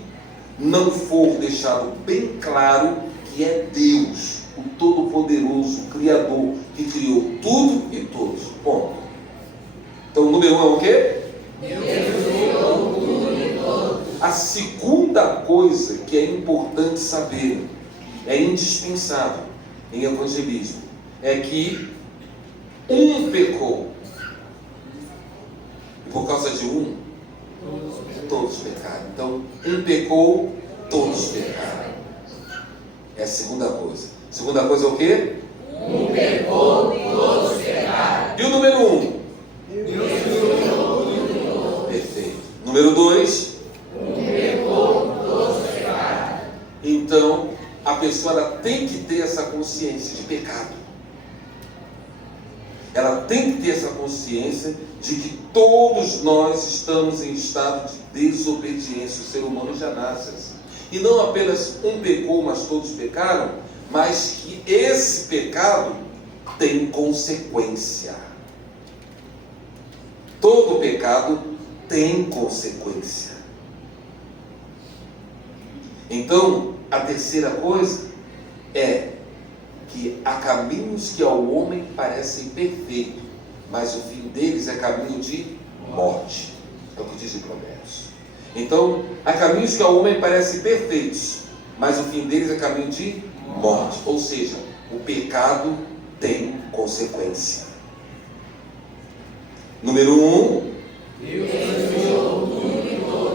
não for deixado bem claro que é Deus, o Todo-Poderoso, o Criador, que criou tudo e todos. Ponto. Então, o número 1 é o quê? Deus criou tudo e todos. A segunda coisa que é importante saber, é indispensável em evangelismo, é que um pecou. E por causa de um, todos pecaram. Então, um pecou, todos pecaram. É a segunda coisa. A segunda coisa é o quê? Um pecou, todos pecaram. E o número 1? Deus criou Número 2. pecou dos pecados. Então, a pessoa ela tem que ter essa consciência de pecado. Ela tem que ter essa consciência de que todos nós estamos em estado de desobediência. O ser humano já nasce assim. E não apenas um pecou, mas todos pecaram, mas que esse pecado tem consequência. Todo pecado tem consequência. Então, a terceira coisa é que há caminhos que ao homem parecem perfeitos, mas o fim deles é caminho de morte. É o que diz em Provérbios. Então, há caminhos que ao homem parecem perfeitos, mas o fim deles é caminho de morte. Ou seja, o pecado tem consequência. Número 1.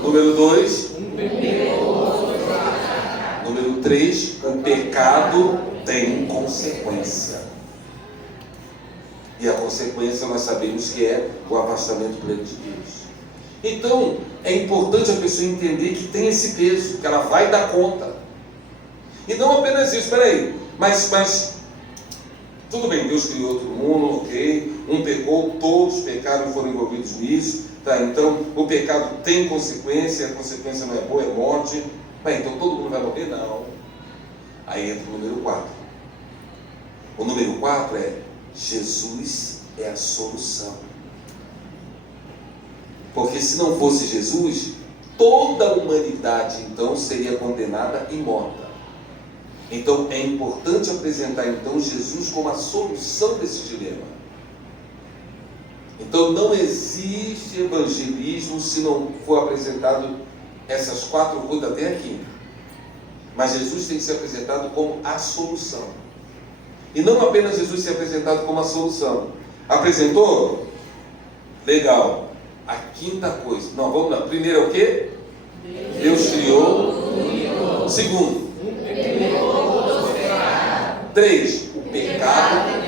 Número 2. Número 3. O pecado tem consequência. E a consequência nós sabemos que é o afastamento pleno de Deus. Então, é importante a pessoa entender que tem esse peso, que ela vai dar conta. E não apenas isso, peraí, mas tudo bem, Deus criou todo mundo, ok, um pecou, todos pecaram e foram envolvidos nisso, tá? Então, o pecado tem consequência, a consequência não é boa, é morte. Bem, então todo mundo vai morrer? Não. Aí entra o número 4. O número 4 é: Jesus é a solução. Porque se não fosse Jesus, toda a humanidade então seria condenada e morta. Então é importante apresentar então Jesus como a solução desse dilema. Então não existe evangelismo se não for apresentado essas 4 coisas até aqui. Mas Jesus tem que ser apresentado como a solução. E não apenas Jesus ser apresentado como a solução. Apresentou? Legal. A quinta coisa. Não, vamos lá. Primeiro é o quê? Deus criou. Segundo. 3. O pecado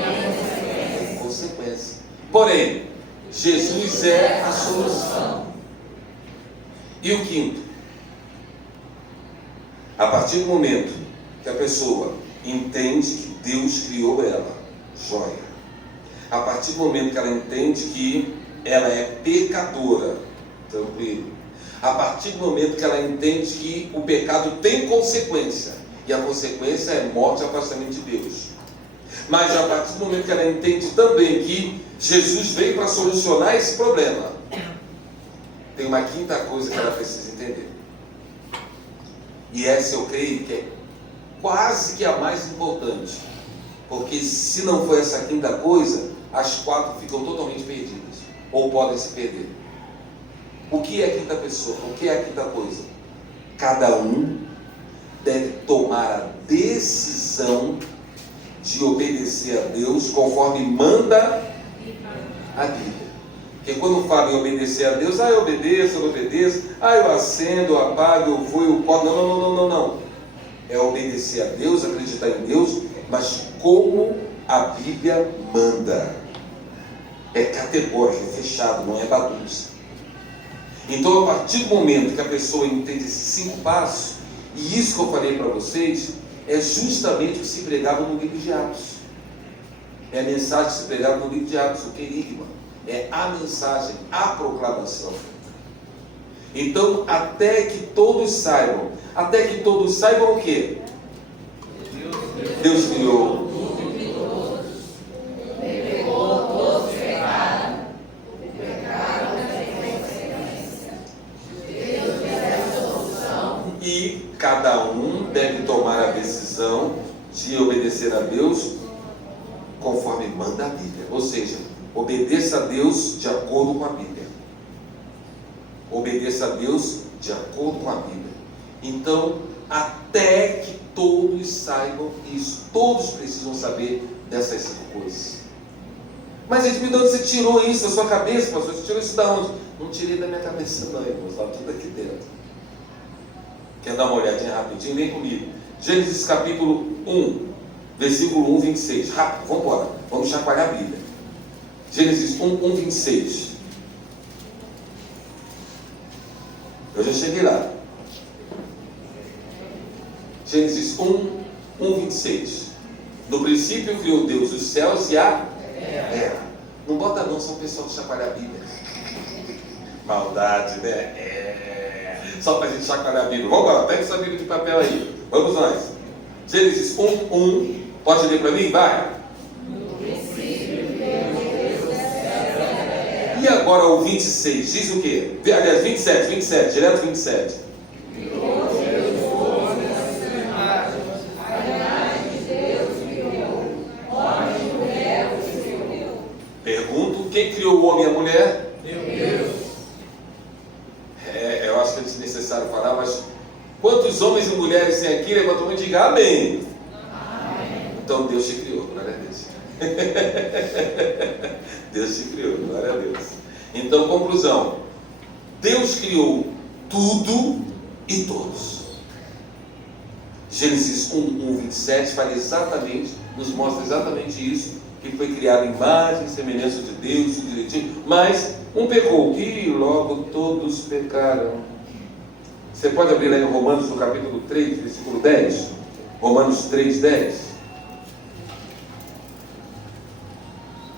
tem consequência. Porém, Jesus é a solução. E o quinto? A partir do momento que a pessoa entende que Deus criou ela, joia. A partir do momento que ela entende que ela é pecadora, tranquilo. A partir do momento que ela entende que o pecado tem consequência, e a consequência é morte e afastamento de Deus. Mas a partir do momento que ela entende também que Jesus veio para solucionar esse problema, tem uma quinta coisa que ela precisa entender. E essa eu creio que é quase que a mais importante. Porque se não for essa quinta coisa, as 4 ficam totalmente perdidas. Ou podem se perder. O que é a quinta pessoa? O que é a quinta coisa? Cada um deve tomar a decisão de obedecer a Deus conforme manda a Bíblia. Porque quando fala em obedecer a Deus, eu obedeço, eu não obedeço, eu acendo, eu apago, eu vou, eu corto. Não. É obedecer a Deus, acreditar em Deus, mas como a Bíblia manda. É categórico, é fechado, não é bagunça. Então, a partir do momento que a pessoa entende esses 5 passos, e isso que eu falei para vocês, é justamente o que se pregava no livro de Atos. É a mensagem que se pregava no livro de Atos, o querigma. É a mensagem, a proclamação. Então, até que todos saibam o quê? Deus criou. E cada um deve tomar a decisão de obedecer a Deus conforme manda a Bíblia. Ou seja, obedeça a Deus de acordo com a Bíblia. Obedeça a Deus de acordo com a Bíblia. Então, até que todos saibam isso. Todos precisam saber dessas 5 coisas. Mas Edmilson, de onde você tirou isso da sua cabeça, pastor? Você tirou isso da onde? Não tirei da minha cabeça não, irmãos. Está tudo aqui dentro. Quer dar uma olhadinha rapidinho? Vem comigo. Gênesis capítulo 1, versículo 1, 26. Rápido, vamos embora. Vamos chacoalhar a Bíblia. Gênesis 1, 26. Eu já cheguei lá. Gênesis 1:26. No princípio criou Deus os céus e a terra. Não bota não, só o pessoal que chacoalha a Bíblia. Maldade, né? Só para a gente chacoalhar a Bíblia. Vamos lá, pega essa Bíblia de papel aí. Vamos nós. Gênesis 1:1. Pode ler para mim? Vai. E agora o 26, diz o quê? Aliás, 27, direto 27. Pergunto, quem criou o homem e a mulher? Deus. Eu acho que é desnecessário falar, mas quantos homens e mulheres tem aqui? Levanta a mão e diga amém. Amém. Então Deus te criou, glória a Deus. Deus te criou, glória a Deus. Então, conclusão: Deus criou tudo e todos. Gênesis 1:27 fala exatamente, nos mostra exatamente isso, que foi criado imagem e semelhança de Deus, tudo direitinho, mas um pecou, e logo todos pecaram. Você pode abrir lá em Romanos, no capítulo 3, versículo 10. Romanos 3:10.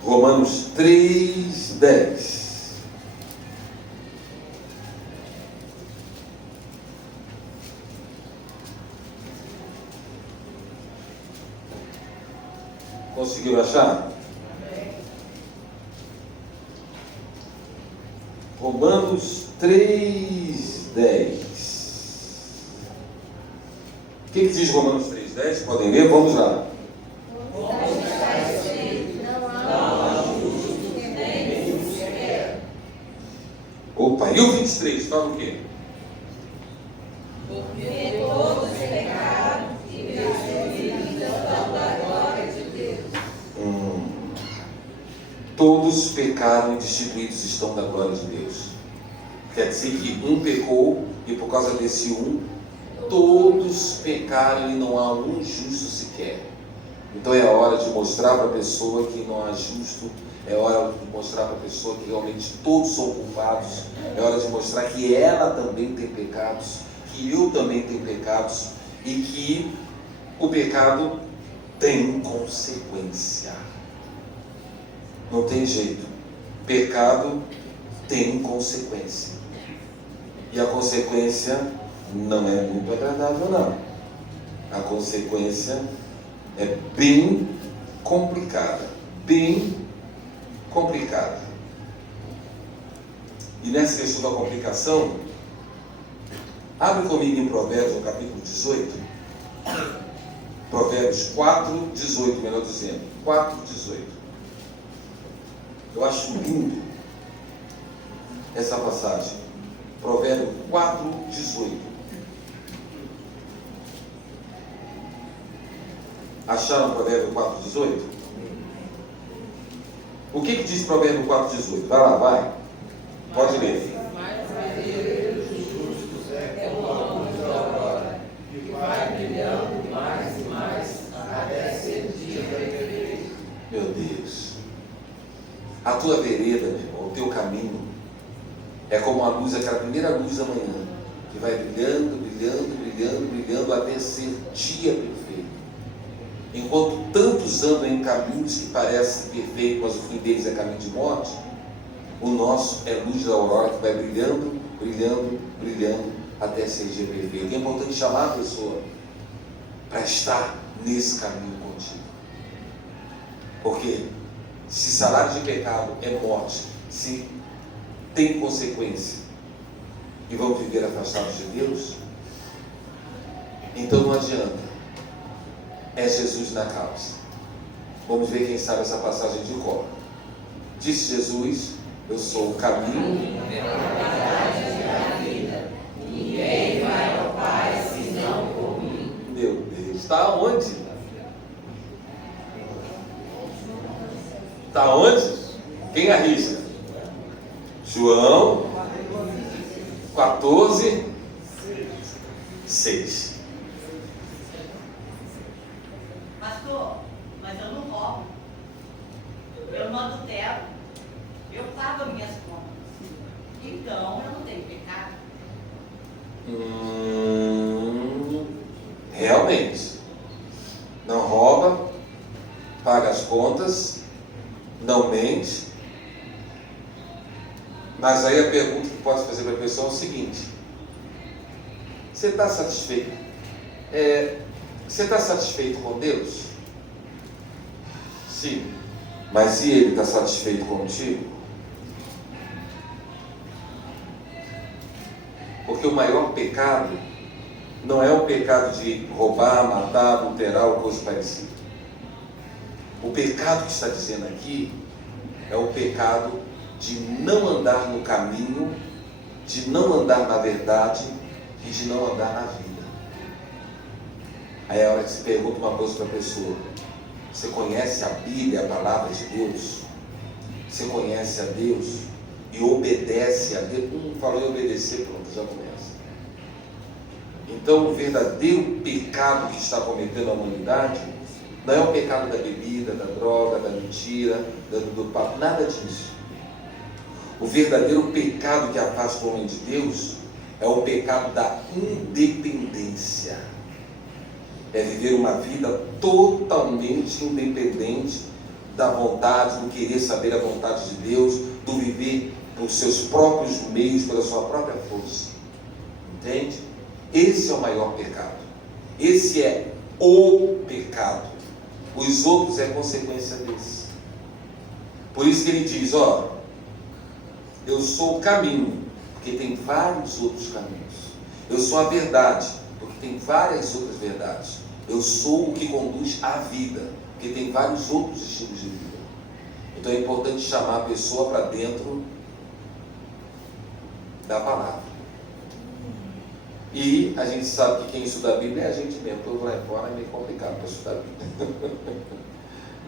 Romanos 3:10. Conseguiram achar? Romanos 3:10. O que diz Romanos 3:10? Podem ler? Vamos lá. Opa, e o 23? Fala o quê? Porque todos pecaram e destituídos estão da glória de Deus. Todos pecaram e destituídos estão da glória de Deus. Quer dizer que um pecou e por causa desse um, todos pecaram e não há um justo sequer. Então é a hora de mostrar para a pessoa que não há justo. É hora de mostrar para a pessoa que realmente todos são culpados. É hora de mostrar que ela também tem pecados, que eu também tenho pecados e que o pecado tem consequência. Não tem jeito. Pecado tem consequência. E a consequência não é muito agradável, não. A consequência é bem complicada. Bem complicada. E nessa questão da complicação, abre comigo em Provérbios, no capítulo 18. Provérbios 4:18, melhor dizendo. 4:18. Eu acho lindo essa passagem. Provérbio 4:18. Acharam o Provérbio 4:18? O que diz Provérbio 4:18? Vai lá, vai. Pode ler. Meu Deus. A tua vereda, meu irmão, o teu caminho é como a luz, aquela primeira luz da manhã, que vai brilhando, brilhando, brilhando, brilhando até ser dia perfeito. Enquanto tantos andam em caminhos que parecem perfeitos, mas o fim deles é caminho de morte, o nosso é luz da aurora que vai brilhando, brilhando, brilhando até ser dia perfeito. É importante chamar a pessoa para estar nesse caminho contigo. Porque se salário de pecado é morte, se tem consequência e vamos viver afastados de Deus, então não adianta. É Jesus na causa. Vamos ver quem sabe essa passagem de cor. Disse Jesus: eu sou o caminho, a verdade e a vida. Ninguém vai ao Pai senão por mim. Meu Deus, está onde? Está onde? Quem arrisca? João 14:6. Pastor, mas eu não roubo, eu não adultero, eu pago as minhas contas, então eu não tenho pecado. realmente, não rouba, paga as contas, não mente. Mas aí a pergunta que pode fazer para a pessoa é o seguinte: você está satisfeito? Você está satisfeito com Deus? Sim. Mas se Ele está satisfeito contigo? Porque o maior pecado não é o pecado de roubar, matar, adulterar ou coisa parecida. O pecado que está dizendo aqui é o pecado de não andar no caminho, de não andar na verdade e de não andar na vida. Aí é a hora que se pergunta uma coisa para a pessoa: você conhece a Bíblia, a palavra de Deus? Você conhece a Deus e obedece a Deus? Falou em obedecer, pronto, já começa. Então, o verdadeiro pecado que está cometendo a humanidade não é o pecado da bebida, da droga, da mentira, do papo, nada disso. O verdadeiro pecado que afasta o homem de Deus é o pecado da independência. É viver uma vida totalmente independente da vontade, do querer saber a vontade de Deus, do viver por seus próprios meios, pela sua própria força. Entende? Esse é o maior pecado. Esse é o pecado. Os outros é consequência desse. Por isso que ele diz, eu sou o caminho, porque tem vários outros caminhos. Eu sou a verdade, porque tem várias outras verdades. Eu sou o que conduz à vida, porque tem vários outros estilos de vida. Então é importante chamar a pessoa para dentro da palavra. E a gente sabe que quem estuda a Bíblia é a gente mesmo. Todo lá fora é meio complicado para estudar a Bíblia.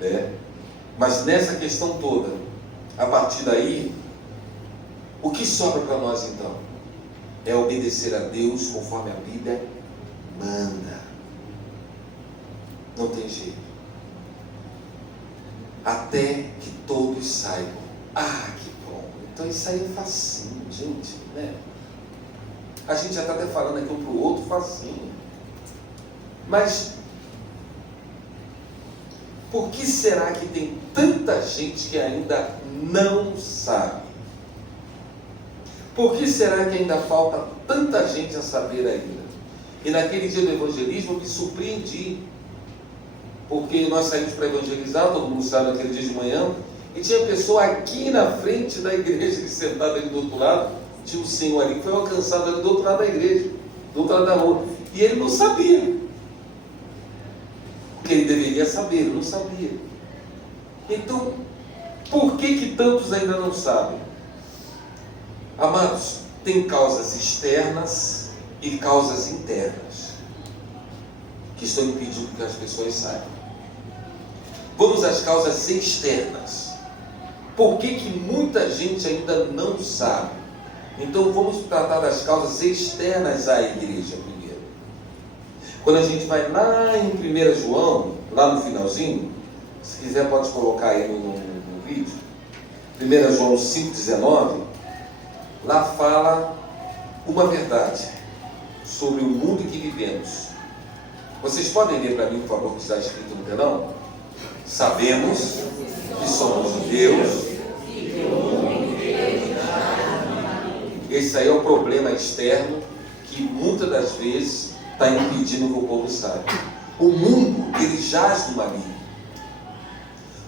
Né? Mas nessa questão toda, a partir daí, o que sobra para nós então? É obedecer a Deus conforme a Bíblia manda. Não tem jeito. Até que todos saibam. Ah, que bom. Então isso aí é facinho, gente, né? A gente já está até falando aqui um para o outro facinho. Mas por que será que tem tanta gente que ainda não sabe? Por que será que ainda falta tanta gente a saber ainda? E naquele dia do evangelismo eu me surpreendi, porque nós saímos para evangelizar, todo mundo sabe, naquele dia de manhã, e tinha pessoa aqui na frente da igreja, sentada ali do outro lado. Tinha um senhor ali que foi alcançado ali do outro lado da igreja, do outro lado da rua, e ele não sabia, porque ele deveria saber, ele não sabia. Então, por que tantos ainda não sabem? Amados, tem causas externas e causas internas que estão impedindo que as pessoas saibam. Vamos às causas externas. Por que muita gente ainda não sabe? Então vamos tratar das causas externas à igreja primeiro. Quando a gente vai lá em 1 João, lá no finalzinho, se quiser pode colocar aí no vídeo, 1 João 5,19, lá fala uma verdade sobre o mundo em que vivemos. Vocês podem ler para mim, por favor, o que está escrito no telão? Sabemos que somos de Deus. Esse aí é o problema externo que muitas das vezes está impedindo que o povo saiba. O mundo, ele jaz no maligno.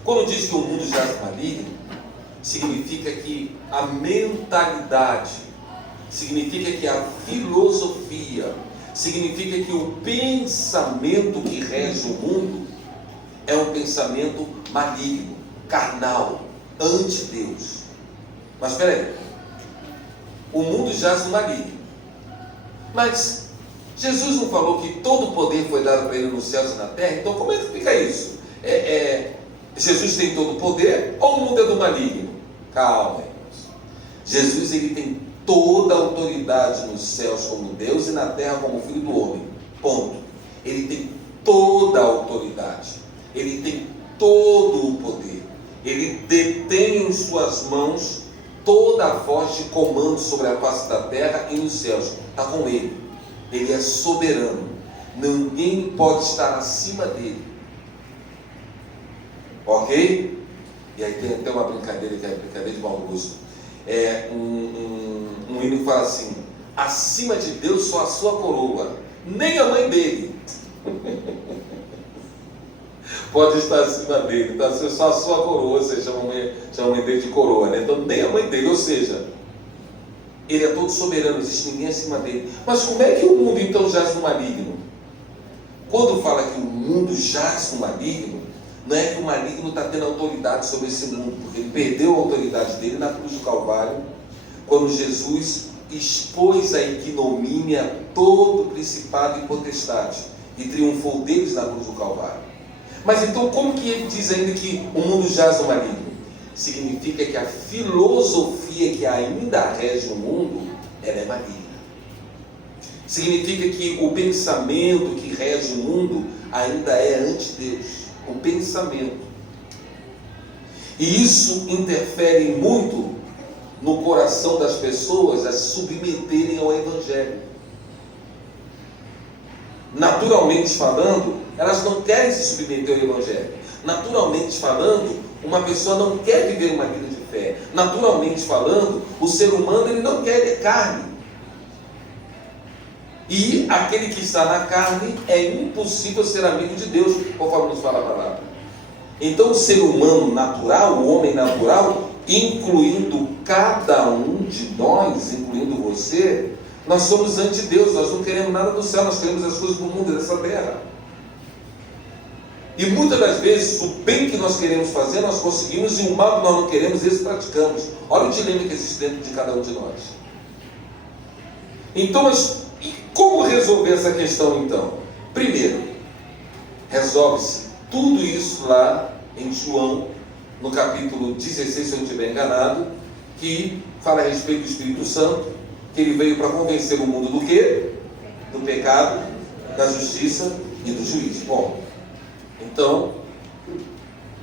Quando diz que o mundo jaz no maligno, significa que a mentalidade, significa que a filosofia, significa que o pensamento que rege o mundo é um pensamento maligno, carnal, anti-Deus. Mas espera aí, o mundo jaz no maligno, mas Jesus não falou que todo o poder foi dado para ele nos céus e na terra? Então como é que fica isso? Jesus tem todo o poder ou o mundo é do maligno? Calma, irmãos. Jesus, ele tem toda a autoridade nos céus como Deus e na terra como Filho do Homem. Ponto. Ele tem toda a autoridade. Ele tem todo o poder. Ele detém em suas mãos toda a voz de comando sobre a face da terra e nos céus. Está com ele. Ele é soberano. Ninguém pode estar acima dele. Ok? E aí tem até uma brincadeira, que é a brincadeira de mau gosto. Um hino que fala assim: acima de Deus só a sua coroa, nem a mãe dele pode estar acima dele. Então só a sua coroa, você chama a mãe dele de coroa, né? Então nem a mãe dele, ou seja, ele é todo soberano, não existe ninguém acima dele. Mas como é que o mundo então jaz no maligno? Quando fala que o mundo jaz no maligno, não é que o maligno está tendo autoridade sobre esse mundo, porque ele perdeu a autoridade dele na cruz do Calvário, quando Jesus expôs a ignomínia todo principado e potestade e triunfou deles na cruz do Calvário. Mas então como que ele diz ainda que o mundo jaz no maligno? Significa que a filosofia que ainda rege o mundo, ela é maligna. Significa que o pensamento que rege o mundo ainda é anti-Deus. O pensamento. E isso interfere muito no coração das pessoas a se submeterem ao Evangelho. Naturalmente falando, elas não querem se submeter ao Evangelho. Naturalmente falando, uma pessoa não quer viver uma vida de fé. Naturalmente falando, o ser humano ele não quer carne. E aquele que está na carne é impossível ser amigo de Deus, conforme nos fala a palavra. Então o ser humano natural, o homem natural, incluindo cada um de nós, incluindo você, nós somos anti-Deus, nós não queremos nada do céu, nós queremos as coisas do mundo, dessa terra. E muitas das vezes o bem que nós queremos fazer, nós conseguimos, e o mal que nós não queremos, esse praticamos. Olha o dilema que existe dentro de cada um de nós. Então, mas e como resolver essa questão então? Primeiro, resolve-se tudo isso lá em João, no capítulo 16, se eu não estiver enganado, que fala a respeito do Espírito Santo, que ele veio para convencer o mundo do quê? Do pecado, da justiça e do juízo. Bom, então,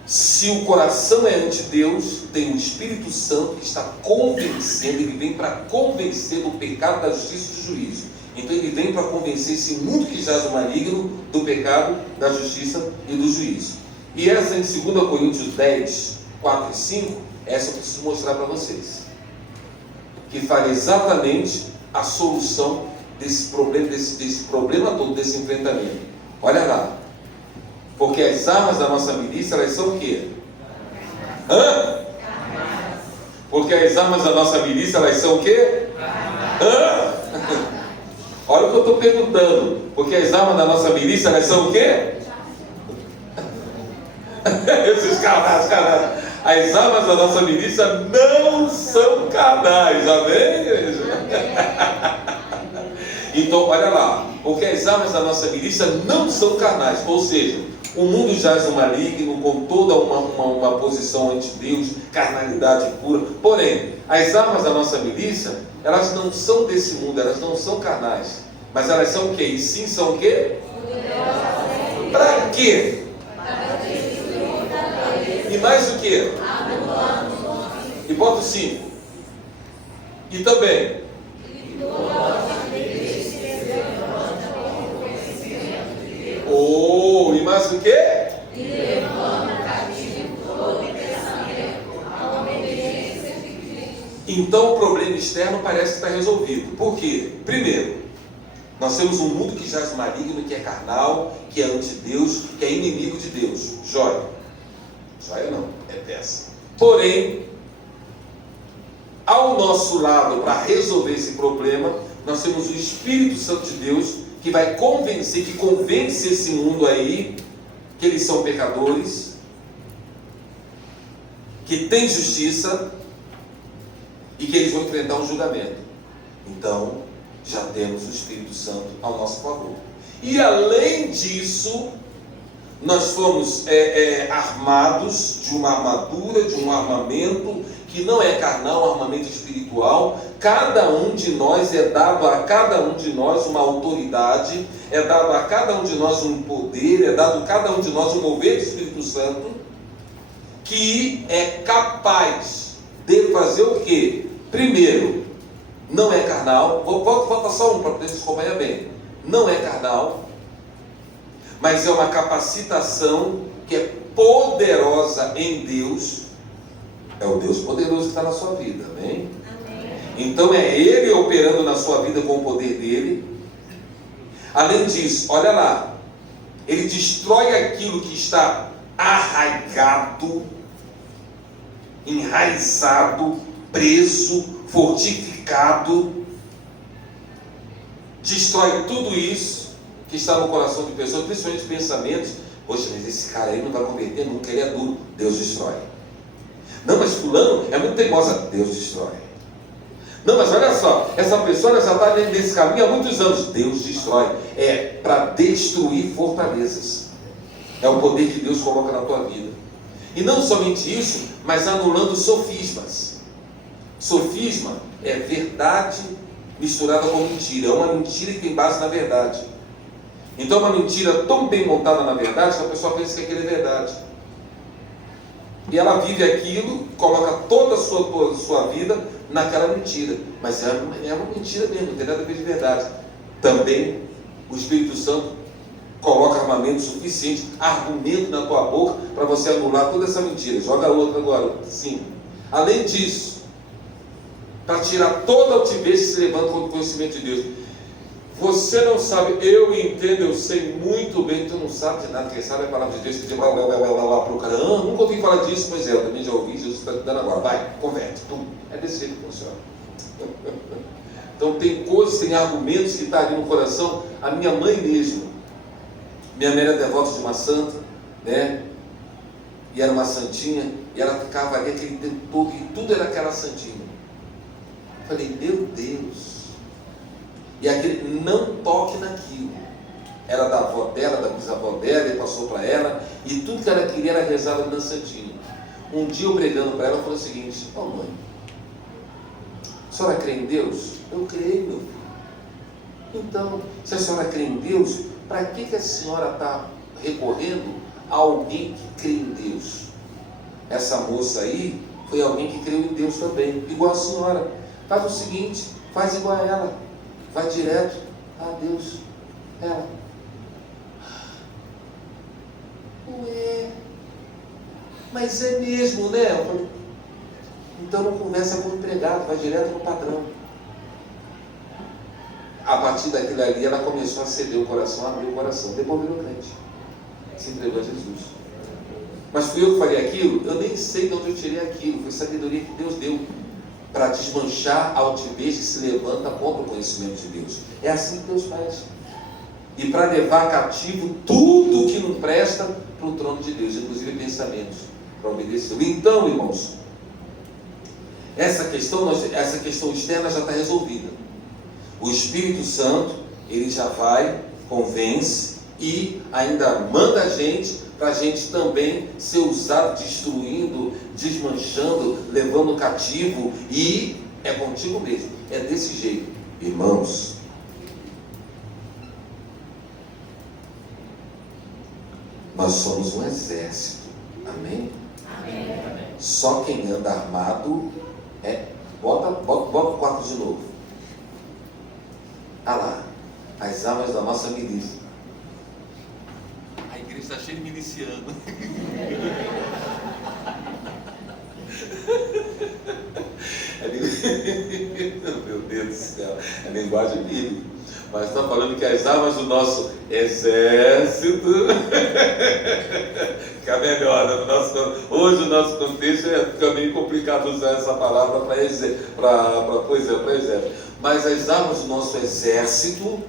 se o coração é ante Deus, tem o Espírito Santo que está convencendo, ele vem para convencer do pecado, da justiça e do juízo. Então ele vem para convencer esse mundo que jaz no maligno do pecado, da justiça e do juízo. E essa em 2 Coríntios 10, 4 e 5, essa eu preciso mostrar para vocês. Que fala exatamente a solução desse problema, desse problema todo, desse enfrentamento. Olha lá. Porque as armas da nossa milícia, elas são o quê? Hã? Porque as armas da nossa milícia, elas são o quê? Hã? Olha o que eu estou perguntando. Porque as armas da nossa milícia, elas são o quê? Esses carnais. As armas da nossa milícia não são carnais. Amém, igreja? Então, olha lá. Porque as armas da nossa milícia não são carnais. Ou seja, o mundo jaz no maligno, com toda uma posição ante Deus, carnalidade pura. Porém, as armas da nossa milícia, elas não são desse mundo, elas não são carnais. Mas elas são o quê? E sim são o quê? Para quê? E mais o quê? E bota o 5. E também. Oh, e mais o quê? Então o problema externo parece que está resolvido. Por quê? Primeiro, nós temos um mundo que jaz maligno, que é carnal, que é anti-Deus, que é inimigo de Deus. Joia. Joia não, é peça. Porém, ao nosso lado, para resolver esse problema, nós temos o Espírito Santo de Deus, que vai convencer, que convence esse mundo aí, que eles são pecadores, que tem justiça, e que eles vão enfrentar um julgamento. Então, já temos o Espírito Santo ao nosso favor. E além disso, nós fomos armados de uma armadura, de um armamento que não é carnal, um armamento espiritual. Cada um de nós é dado a cada um de nós uma autoridade, é dado a cada um de nós um poder, é dado a cada um de nós um mover do Espírito Santo, que é capaz de fazer o quê? Primeiro, não é carnal. Falta só um para poder se acompanhar bem. Não é carnal, mas é uma capacitação que é poderosa em Deus. É o Deus poderoso que está na sua vida, amém? Então é Ele operando na sua vida com o poder dEle. Além disso, olha lá, Ele destrói aquilo que está arraigado, enraizado, preso, fortificado. Destrói tudo isso que está no coração de pessoas, principalmente pensamentos. Poxa, mas esse cara aí não vai converter nunca, ele é duro. Deus destrói. Não, mas fulano é muito teimosa. Deus destrói. Não, mas olha só, essa pessoa já está nesse caminho há muitos anos. Deus destrói. É para destruir fortalezas. É o poder que Deus coloca na tua vida. E não somente isso, mas anulando sofismas. Sofisma é verdade misturada com mentira. É uma mentira que tem base na verdade. Então uma mentira tão bem montada na verdade que a pessoa pensa que aquilo é verdade. E ela vive aquilo, coloca toda a sua vida naquela mentira. Mas é uma mentira mesmo, não tem nada a ver de verdade. Também o Espírito Santo coloca armamento suficiente, argumento na tua boca para você anular toda essa mentira. Joga outra agora, sim. Além disso, para tirar toda a altivez que se levanta contra o conhecimento de Deus. Você não sabe, eu entendo, eu sei muito bem, tu não sabe de nada, quem sabe a palavra de Deus que diz blá blá blá blá blá para o cara, nunca ouvi falar disso, pois é, eu também já ouvi, Jesus está te dando agora, vai, converte, é desse jeito que funciona. Então tem coisas, tem argumentos que estão ali no coração. A minha mãe mesmo, minha mãe era devota de uma santa, né, e era uma santinha, e ela ficava ali aquele tempo todo, e tudo era aquela santinha. Eu falei, meu Deus. E aquele, não toque naquilo. Era da avó dela, da bisavó dela, e passou para ela, e tudo que ela queria era rezar na santinha. Um dia eu pregando para ela, eu falei o seguinte: ó, mãe, a senhora crê em Deus? Eu creio, meu filho. Então, se a senhora crê em Deus, para que a senhora está recorrendo a alguém que crê em Deus? Essa moça aí foi alguém que creu em Deus também, igual a senhora. Faz o seguinte, faz igual a ela, vai direto a Deus. Ela, ué, mas é mesmo, né? Eu falei, então não conversa com o empregado, vai direto no patrão. A partir daquilo ali, ela começou a ceder o coração, abrir o coração, depois virou crente, se entregou a Jesus. Mas fui eu que falei aquilo? Eu nem sei de onde eu tirei aquilo, foi sabedoria que Deus deu para desmanchar a altivez que se levanta contra o conhecimento de Deus. É assim que Deus faz. E para levar cativo tudo que não presta para o trono de Deus, inclusive pensamentos, para obedecer. Então, irmãos, essa questão externa já está resolvida. O Espírito Santo, ele já vai, convence e ainda manda a gente, para a gente também ser usado, destruindo, desmanchando, levando cativo, e é contigo mesmo, é desse jeito. Irmãos, nós somos um exército, amém? Amém. Só quem anda armado bota o 4 de novo. Ah lá, as armas da nossa milícia. A igreja está cheia de miliciano. Meu Deus do céu, é linguagem bíblica. Mas está falando que as armas do nosso exército fica melhor, né? Hoje o nosso contexto fica meio complicado usar essa palavra para exército. Mas as armas do nosso exército,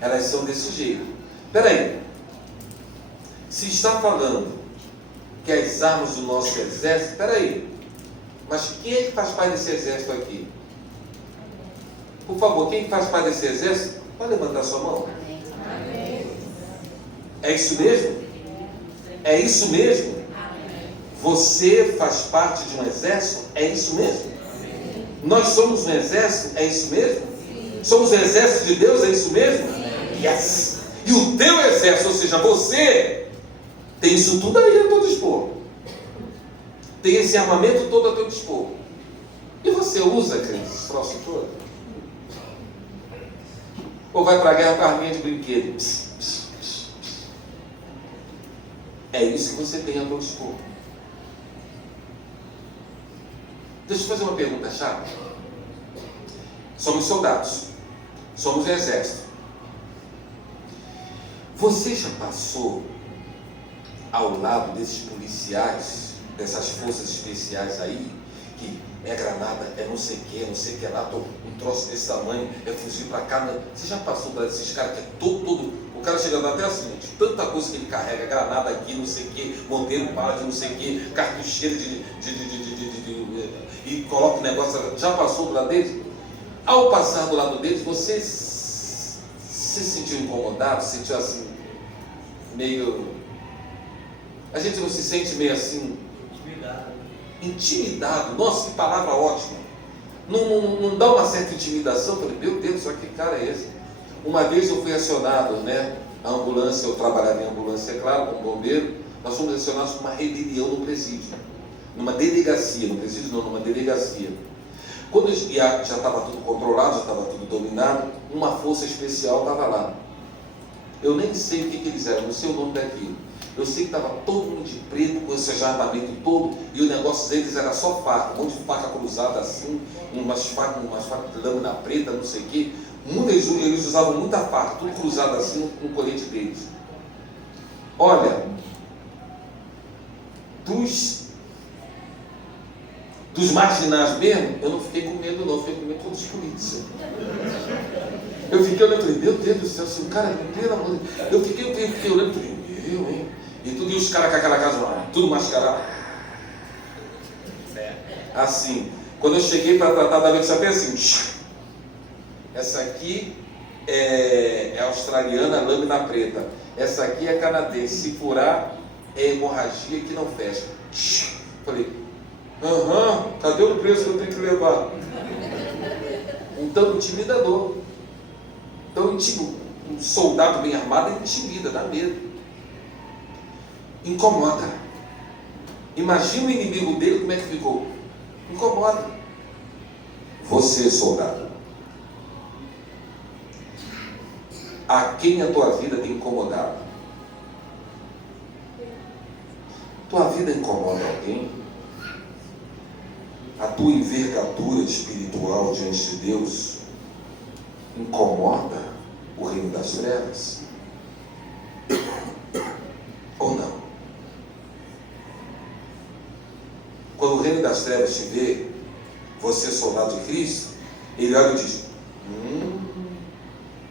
elas são desse jeito. Espera aí, se está falando que as armas do nosso exército, espera aí, mas quem é que faz parte desse exército aqui? Por favor, quem faz parte desse exército? Pode levantar sua mão. Amém. É isso mesmo? É isso mesmo? Amém. Você faz parte de um exército? É isso mesmo? Amém. Nós somos um exército? É isso mesmo? Sim. Somos o exército de Deus? É isso mesmo? Amém. Yes! E o teu exército, ou seja, você, tem isso tudo aí a teu dispor. Tem esse armamento todo a teu dispor. E você usa, crente, esse troço todo? Ou vai para a guerra com a arminha de brinquedo? É isso que você tem a teu dispor. Deixa eu fazer uma pergunta chata. Somos soldados. Somos exército. Você já passou ao lado desses policiais, dessas forças especiais aí, que é granada, é não sei o que lá, um troço desse tamanho, é fuzil pra cá. Você já passou por esses caras que é todo, o cara chegando até assim, de tanta coisa que ele carrega, granada aqui, não sei o que, monteiro bala de não sei o que, cartucheira e coloca o negócio, já passou do lado deles? Ao passar do lado deles, você se sentiu incomodado, se sentiu assim, meio... A gente não se sente meio assim... Intimidado. Nossa, que palavra ótima. Não dá uma certa intimidação? Eu falei, meu Deus, só que cara é esse? Uma vez eu fui acionado, né? A ambulância, eu trabalhava em ambulância, é claro, como bombeiro. Nós fomos acionados por uma rebelião no presídio. Numa delegacia, no presídio não, numa delegacia. Quando já estava tudo controlado, já estava tudo dominado, uma força especial estava lá. Eu nem sei o que eles eram, não sei o nome daquilo. Eu sei que estava todo mundo de preto, com esse armamento todo, e o negócio deles era só faca, um monte de faca cruzada assim, umas facas de lâmina preta, não sei o quê. Eles usavam muita faca, tudo cruzado assim no colete deles. Olha, dos marginais mesmo, eu não fiquei com medo não, fiquei com medo dos polícias. Eu fiquei olhando e falei, meu Deus do céu, se o cara me pelo amor de Deus. Eu fiquei olhando e falei, meu, hein? E tudo, e os caras com aquela casa lá, tudo mascarado. Assim, quando eu cheguei para tratar da vez, sabe assim, essa aqui é australiana, lâmina preta. Essa aqui é canadense, se furar é hemorragia que não fecha. Falei, cadê o preço que eu tenho que levar? Então, intimidador. Então, um soldado bem armado intimida, dá medo. Incomoda. Imagina o inimigo dele, como é que ficou? Incomoda. Você, soldado, a quem a tua vida tem incomodado? Tua vida incomoda alguém? A tua envergadura espiritual diante de Deus incomoda o reino das trevas? Ou não? Quando o reino das trevas te vê, você soldado de Cristo, ele olha e diz,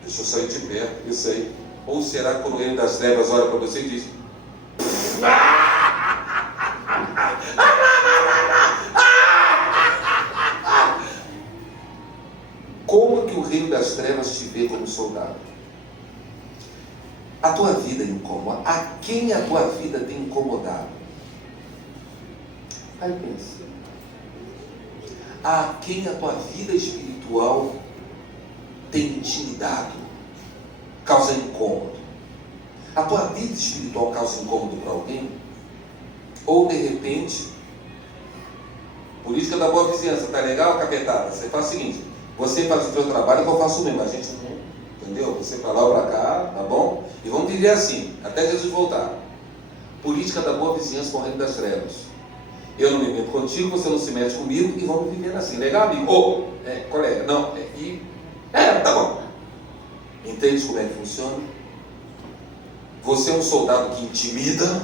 deixa eu sair de perto, isso aí. Ou será que quando o reino das trevas olha para você e diz, como que o reino das trevas te vê como soldado? A tua vida incomoda? A quem a tua vida tem incomodado? Aí pensa. A quem a tua vida espiritual tem intimidado? Causa incômodo? A tua vida espiritual causa incômodo para alguém? Ou de repente, política da boa vizinhança, tá legal, capetada? Você faz o seguinte, você faz o seu trabalho que eu faço o mesmo, a gente não, entendeu? Você para lá ou para cá, tá bom? E vamos viver assim, até Jesus voltar. Política da boa vizinhança com o reino das trevas. Eu não me meto contigo, você não se mete comigo e vamos viver assim, legal, amigo? Colega, não, tá bom. Entende como é que funciona? Você é um soldado que intimida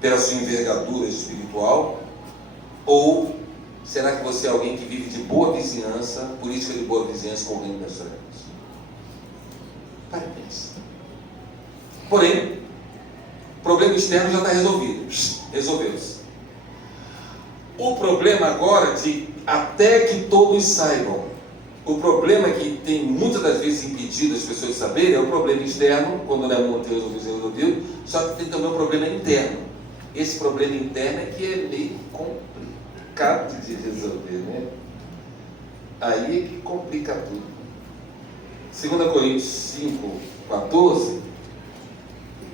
pela sua envergadura espiritual? Ou será que você é alguém que vive de boa vizinhança, política de boa vizinhança com o reino das trevas? Para e pensa. Porém, o problema externo já está resolvido. Resolveu-se. O problema agora de até que todos saibam, o problema que tem muitas das vezes impedido as pessoas de saberem é o problema externo, quando não é resolvido, só que tem também o problema interno. Esse problema interno é que é meio complicado de resolver, né? Aí é que complica tudo. 2 Coríntios 5, 14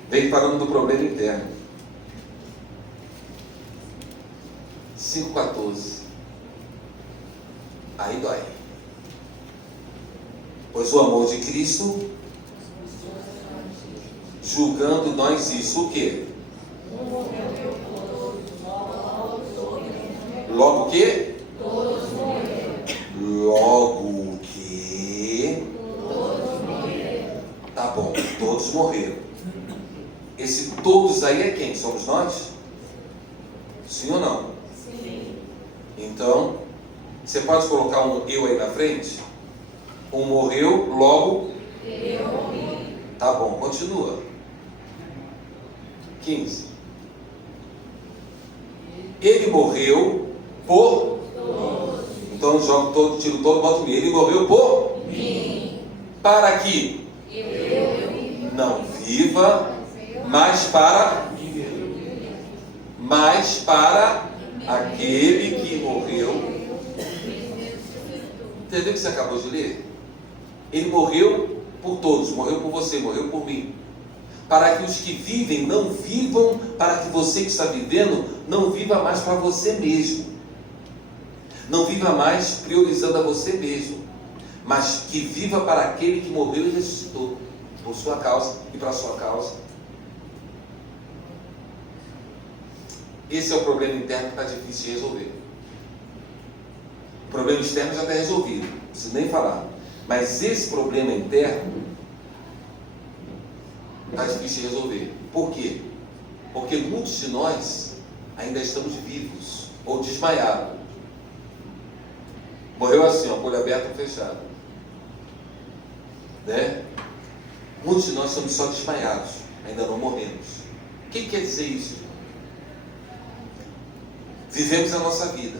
vem falando do problema interno. 5,14. Aí dói. Pois o amor de Cristo, julgando nós isso, o quê? Todos morreram. Esse todos aí é quem? Somos nós? Sim ou não? Sim. Então, você pode colocar um eu aí na frente? Um morreu, logo Eu morri. tá bom, continua. 15. Ele morreu por... Então jogo todo, tiro todo, boto mim. Ele morreu por Mim. para que Eu. não viva, mas para aquele que morreu. Entendeu o que você acabou de ler? Ele morreu por todos, morreu por você, morreu por mim. Para que os que vivem não vivam, para que você que está vivendo não viva mais para você mesmo. Não viva mais priorizando a você mesmo, mas que viva para aquele que morreu e ressuscitou, por sua causa e para a sua causa. Esse é o problema interno que está difícil de resolver. O problema externo já está resolvido, não preciso nem falar. Mas esse problema interno está difícil de resolver. Por quê? Porque muitos de nós ainda estamos vivos ou desmaiados. Morreu assim, ó, com o olho aberto ou fechado. Né? Muitos de nós estamos só desmaiados, ainda não morremos. O que quer dizer isso? Vivemos a nossa vida,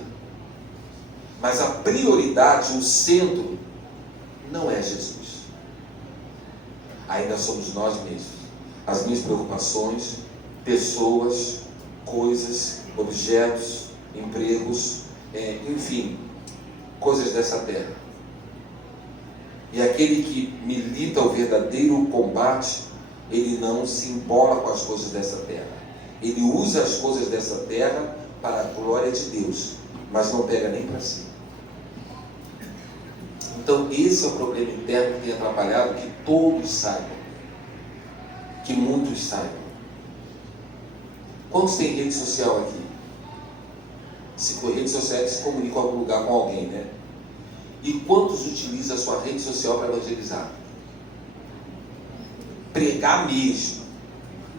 mas a prioridade, o centro, não é Jesus. Ainda somos nós mesmos. As minhas preocupações, pessoas, coisas, objetos, empregos, enfim, coisas dessa terra. E aquele que milita o verdadeiro combate, ele não se embola com as coisas dessa terra. Ele usa as coisas dessa terra para a glória de Deus, mas não pega nem para si. Então esse é o problema interno que tem atrapalhado que todos saibam, que muitos saibam. Quantos tem rede social aqui? Se for rede social, se comunica em algum lugar com alguém, né? E quantos utilizam a sua rede social para evangelizar? Pregar mesmo,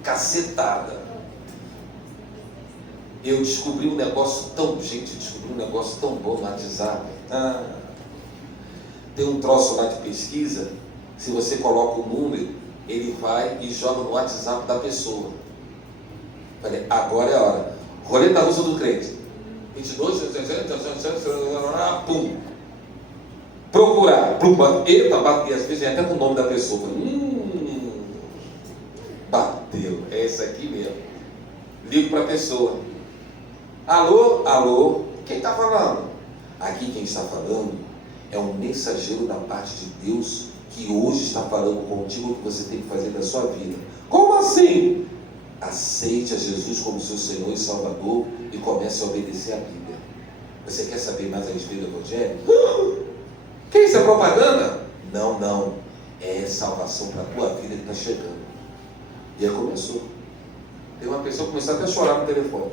cacetada. Eu descobri um negócio tão bom no WhatsApp. Tem um troço lá de pesquisa, se você coloca o número, ele vai e joga no WhatsApp da pessoa. Falei, agora é a hora. Roleta russa do crente. 22, pum. Procurar. Eita, bateu. Às vezes vem até com o nome da pessoa. Bateu. É esse aqui mesmo. Ligo para a pessoa. Alô? Alô? Quem está falando? Aqui quem está falando é um mensageiro da parte de Deus que hoje está falando contigo o que você tem que fazer da sua vida. Como assim? Aceite a Jesus como seu Senhor e Salvador e comece a obedecer a Bíblia. Você quer saber mais a respeito do Evangelho? Que isso é propaganda? Não. É salvação para a tua vida que está chegando. E aí começou. Tem uma pessoa que começou até a chorar no telefone.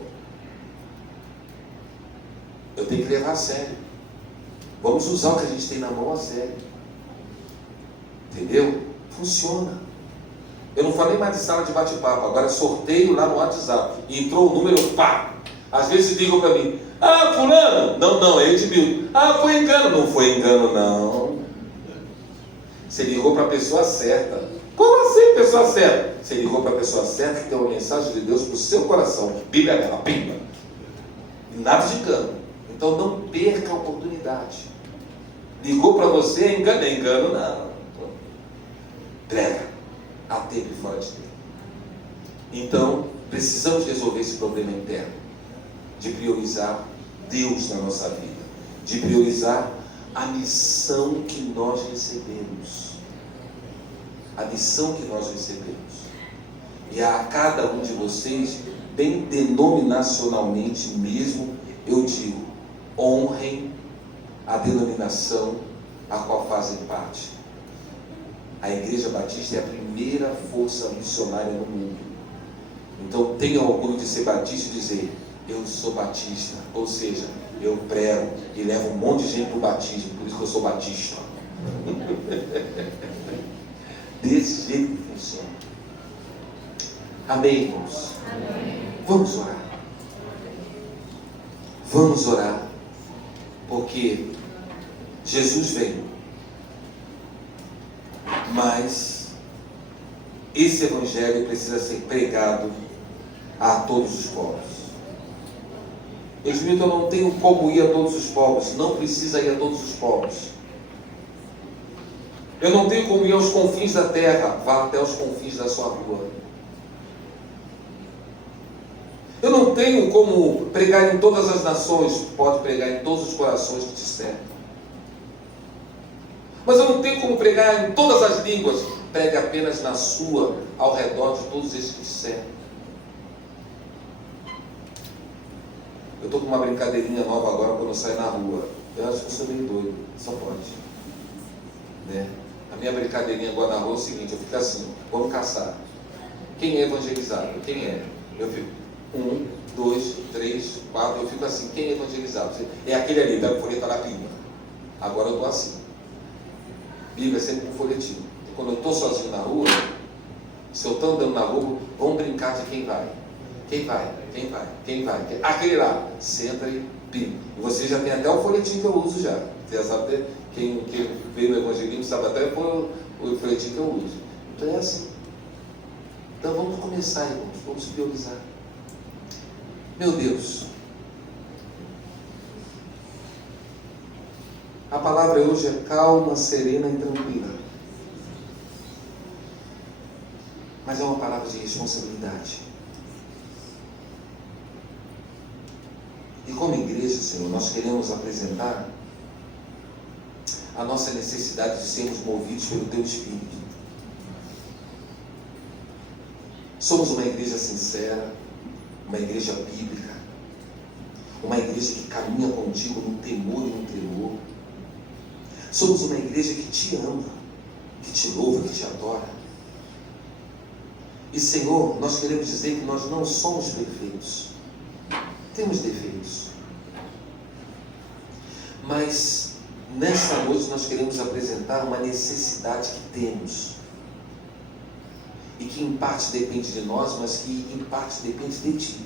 Eu tenho que levar a sério. Vamos usar o que a gente tem na mão a sério. Entendeu? Funciona. Eu não falei mais de sala de bate-papo, agora é sorteio lá no WhatsApp. Entrou o número, pá! Às vezes ligam para mim, fulano! Não, é Edmilton. Foi engano. Não foi engano, não. Você ligou para a pessoa certa. Como assim, pessoa certa? Você ligou para a pessoa certa que tem uma mensagem de Deus para o seu coração. Bíblia dela, pimba. E nada de engano. Então não perca a oportunidade. Ligou para você, é engano não. Prega. Há tempo e fora de tempo. Então, precisamos resolver esse problema interno, de priorizar Deus na nossa vida, de priorizar a missão que nós recebemos. A missão que nós recebemos. E a cada um de vocês, bem denominacionalmente mesmo, eu digo, honrem a denominação a qual fazem parte. A Igreja Batista é a primeira força missionária no mundo. Então tenha orgulho de ser batista e dizer, eu sou batista. Ou seja, eu prego e levo um monte de gente para o batismo, por isso que eu sou batista. Desse jeito que funciona. Amém, irmãos? Amém. Vamos orar. Vamos orar, porque Jesus veio, mas esse evangelho precisa ser pregado a todos os povos. Edmilton, eu não tenho como ir a todos os povos. Não precisa ir a todos os povos. Eu não tenho como ir aos confins da terra. Vá até os confins da sua rua. Eu não tenho como pregar em todas as nações. Pode pregar em todos os corações que te cercam. Mas eu não tenho como pregar em todas as línguas. Pregue apenas na sua, ao redor de todos esses que te cercam. Eu estou com uma brincadeirinha nova agora quando eu saio na rua. Eu acho que eu sou meio doido. Só pode. Né? A minha brincadeirinha agora na rua é o seguinte. Eu fico assim, vamos caçar. Quem é evangelizado? Quem é? Eu fico 1, 2, 3, 4. Eu fico assim, quem é evangelizado? É aquele ali, pega o folheto da Bíblia. Agora eu estou assim. Bíblia é sempre com folhetinho. Quando eu estou sozinho na rua, se eu estou andando na rua, vamos brincar de quem vai. Quem vai? Quem vai? Quem vai? Aquele lá, senta e pima. E você já tem até o folhetinho que eu uso já. Você já sabe, quem veio no evangelismo sabe até o folhetinho que eu uso. Então é assim. Então vamos começar, irmãos. Vamos priorizar. Meu Deus. A palavra hoje é calma, serena e tranquila. Mas é uma palavra de responsabilidade. E como igreja, Senhor, nós queremos apresentar a nossa necessidade de sermos movidos pelo Teu Espírito. Somos uma igreja sincera, uma igreja bíblica, uma igreja que caminha contigo no temor e no tremor. Somos uma igreja que te ama, que te louva, que te adora. E, Senhor, nós queremos dizer que nós não somos perfeitos. Temos defeitos. Mas, nessa noite, nós queremos apresentar uma necessidade que temos. E que em parte depende de nós, mas que em parte depende de Ti.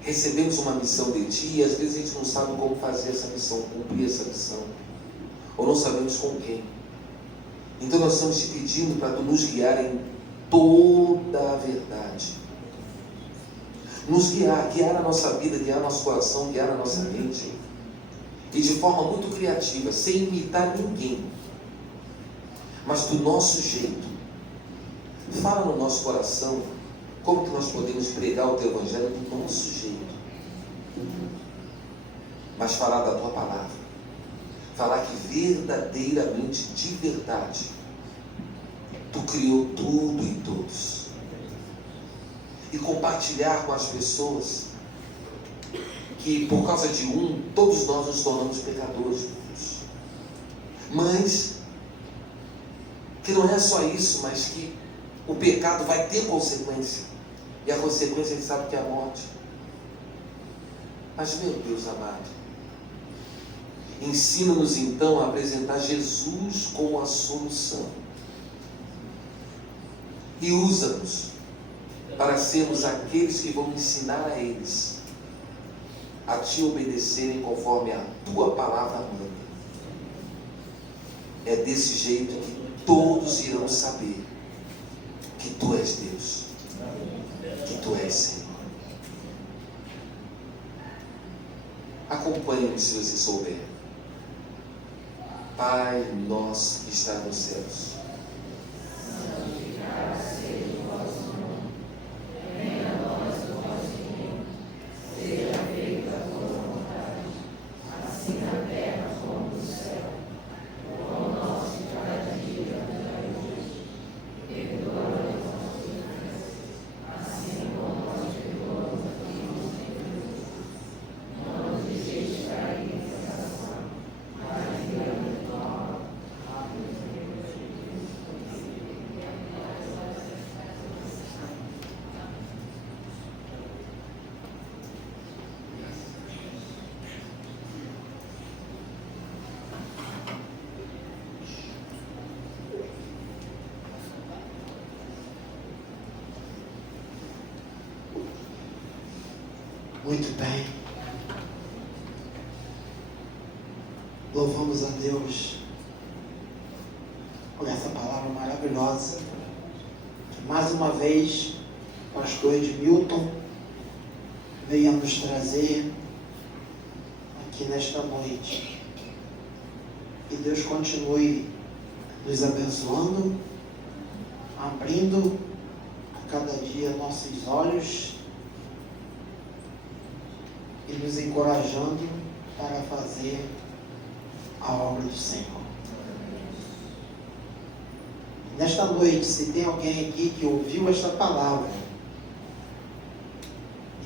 Recebemos uma missão de Ti e às vezes a gente não sabe como fazer essa missão, cumprir essa missão. Ou não sabemos com quem. Então nós estamos Te pedindo para Tu nos guiar em toda a verdade. Nos guiar a nossa vida, guiar nosso coração, guiar a nossa mente. E de forma muito criativa, sem imitar ninguém. Mas do nosso jeito. Fala no nosso coração como que nós podemos pregar o Teu Evangelho do nosso jeito. Mas falar da Tua palavra. Falar que verdadeiramente, de verdade, Tu criou tudo e todos. E compartilhar com as pessoas que por causa de todos nós nos tornamos pecadores. Mas que não é só isso, mas que o pecado vai ter consequência. E a consequência a gente sabe que é a morte. Mas, meu Deus amado, ensina-nos então a apresentar Jesus como a solução. E usa-nos para sermos aqueles que vão ensinar a eles a Te obedecerem conforme a Tua palavra manda. É desse jeito que todos irão saber que Tu és Deus, que Tu és Senhor. Acompanhe-me se você souber. Pai nosso que está nos céus, Santificado seja o vosso nome. Venha a nós o vosso reino. Seja feita a tua vontade, assim na terra como no céu. O pão nosso de cada dia nos dai hoje. Perdoa as nossas ofensas, assim como nós perdoamos a quem nos ofende. Não nos deixes cair em tentação, mas livra-nos do mal. Muito bem. Louvamos a Deus por essa palavra maravilhosa que mais uma vez o pastor Edmilton veio a nos trazer aqui nesta noite. Que Deus continue nos abençoando, abrindo a cada dia nossos olhos e nos encorajando para fazer a obra do Senhor. Nesta noite, se tem alguém aqui que ouviu esta palavra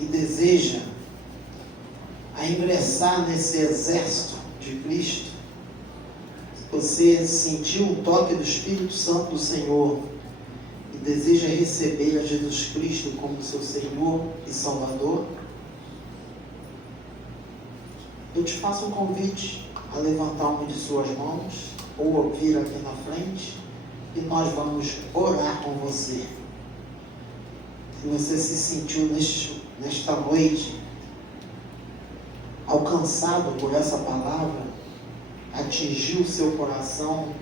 e deseja a ingressar nesse exército de Cristo, se você sentiu um toque do Espírito Santo do Senhor e deseja receber a Jesus Cristo como seu Senhor e Salvador, eu te faço um convite a levantar uma de suas mãos ou vir aqui na frente e nós vamos orar com você. Se você se sentiu nesta noite alcançado por essa palavra, atingiu o seu coração,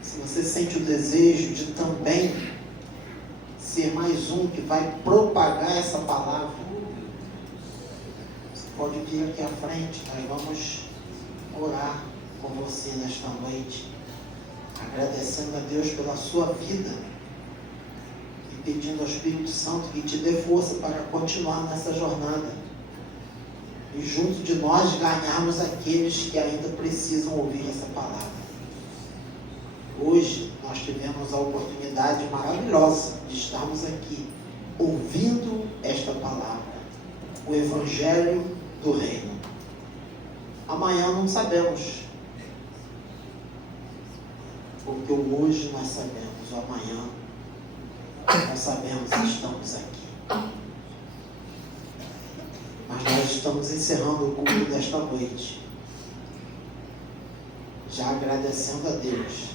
se você sente o desejo de também ser mais um que vai propagar essa palavra, você pode vir aqui à frente, nós vamos orar com você nesta noite, agradecendo a Deus pela sua vida e pedindo ao Espírito Santo que te dê força para continuar nessa jornada e junto de nós ganharmos aqueles que ainda precisam ouvir essa palavra. Hoje nós tivemos a oportunidade maravilhosa de estarmos aqui ouvindo esta palavra, o Evangelho do Reino. Amanhã não sabemos, porque o hoje nós sabemos, o amanhã nós sabemos que estamos aqui. Mas nós estamos encerrando o culto desta noite, já agradecendo a Deus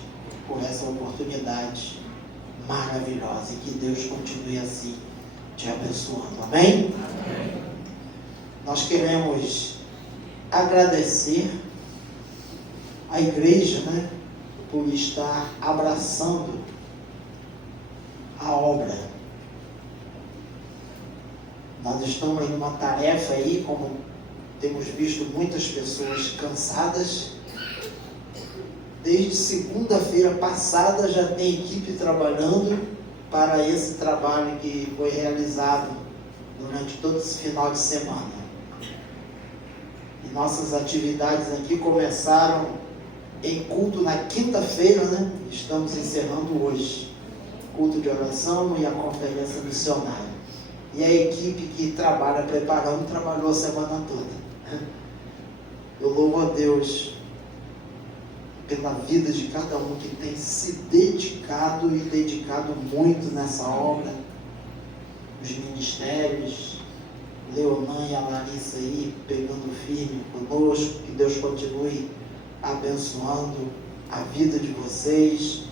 por essa oportunidade maravilhosa e que Deus continue assim te abençoando. Amém? Amém. Nós queremos agradecer a igreja, por estar abraçando a obra. Nós estamos em uma tarefa aí, como temos visto muitas pessoas cansadas. Desde segunda-feira passada já tem equipe trabalhando para esse trabalho que foi realizado durante todo esse final de semana. E nossas atividades aqui começaram em culto na quinta-feira, Estamos encerrando hoje. Culto de oração e a conferência missionária. E a equipe que trabalha preparando, trabalhou a semana toda. Eu louvo a Deus pela vida de cada um que tem se dedicado e dedicado muito nessa obra. Os ministérios, Leonan e a Larissa aí, pegando firme conosco, que Deus continue abençoando a vida de vocês.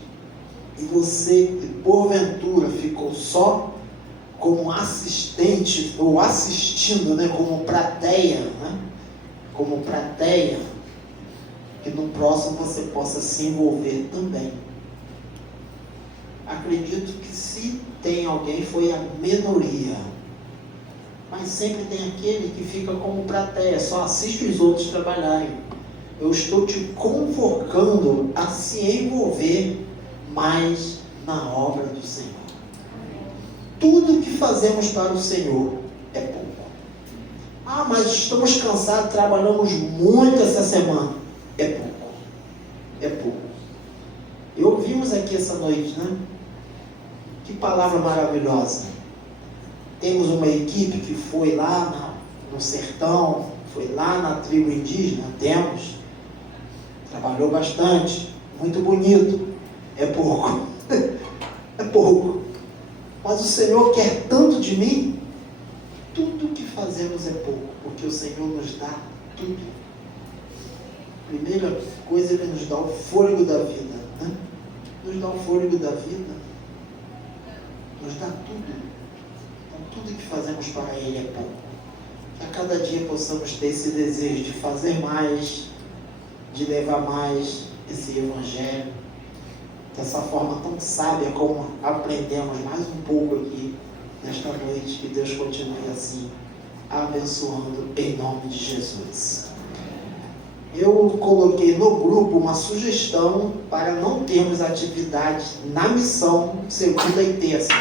E você que porventura ficou só como assistente ou assistindo, como plateia, como plateia, que no próximo você possa se envolver também. Acredito que se tem alguém, foi a minoria, mas sempre tem aquele que fica como plateia, só assiste os outros trabalharem. Eu estou te convocando a se envolver mais na obra do Senhor. Tudo que fazemos para o Senhor é pouco. Mas estamos cansados, trabalhamos muito essa semana. É pouco. É pouco. E ouvimos aqui essa noite, Que palavra maravilhosa. Temos uma equipe que foi lá no sertão, foi lá na tribo indígena, trabalhou bastante, muito bonito. É pouco. É pouco. Mas o Senhor quer tanto de mim. Tudo que fazemos é pouco, porque o Senhor nos dá tudo. Primeira coisa, Ele nos dá o fôlego da vida. Nos dá o fôlego da vida. Nos dá tudo. Então tudo que fazemos para Ele é pouco. Que a cada dia possamos ter esse desejo de fazer mais, de levar mais esse Evangelho, dessa forma tão sábia como aprendemos mais um pouco aqui nesta noite. Que Deus continue assim, abençoando em nome de Jesus. Eu coloquei no grupo uma sugestão para não termos atividade na missão segunda e terça.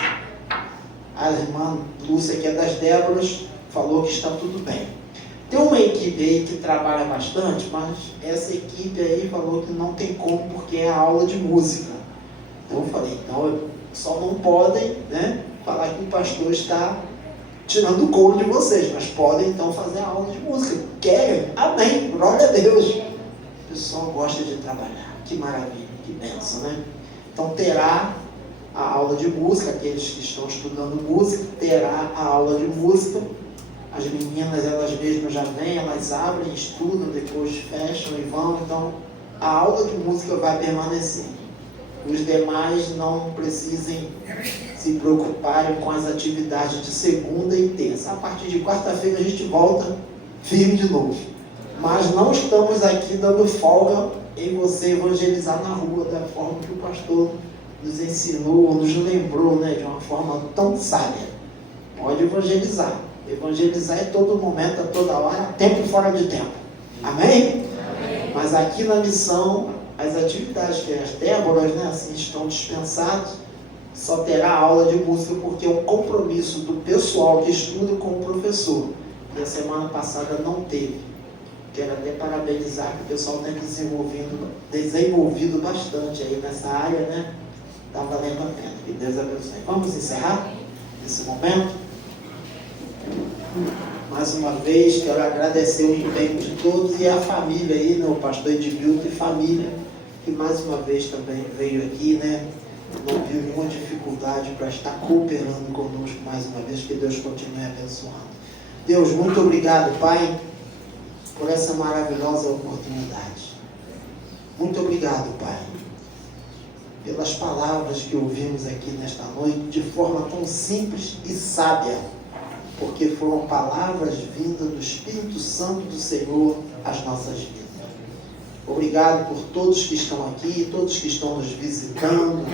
A irmã Lúcia, que é das Déboras, falou que está tudo bem. Tem uma equipe aí que trabalha bastante, mas essa equipe aí falou que não tem como, porque é a aula de música. Então eu falei, então só não podem, né, falar que o pastor está tirando o couro de vocês, mas podem então fazer a aula de música. Querem? Amém, glória a Deus. O pessoal gosta de trabalhar, que maravilha, que bênção, né? Então terá a aula de música, aqueles que estão estudando música, terá a aula de música. As meninas, elas mesmas já vêm, elas abrem, estudam, depois fecham e vão. Então a aula de música vai permanecer. Os demais não precisem se preocuparem com as atividades de segunda e terça. A partir de quarta-feira a gente volta firme de novo. Mas não estamos aqui dando folga em você evangelizar na rua da forma que o pastor nos ensinou, nos lembrou, né, de uma forma tão sábia. Pode evangelizar. Evangelizar é todo momento, a toda hora, tempo e fora de tempo. Amém? Amém. Mas aqui na missão, as atividades que as Déboras, né, assim, estão dispensadas, só terá aula de música, porque é um compromisso do pessoal que estuda com o professor. E a semana passada não teve. Quero até parabenizar, que o pessoal tem desenvolvido bastante aí nessa área, né? Está valendo a pena. Que Deus abençoe. Vamos encerrar esse momento? Mais uma vez, quero agradecer o empenho de todos e a família aí, né? O pastor Edmilton e família, que mais uma vez também veio aqui, né? Não viu nenhuma dificuldade para estar cooperando conosco mais uma vez. Que Deus continue abençoando. Deus, muito obrigado, Pai, por essa maravilhosa oportunidade. Muito obrigado, Pai, pelas palavras que ouvimos aqui nesta noite, de forma tão simples e sábia, porque foram palavras vindas do Espírito Santo do Senhor às nossas vidas. Obrigado por todos que estão aqui, todos que estão nos visitando,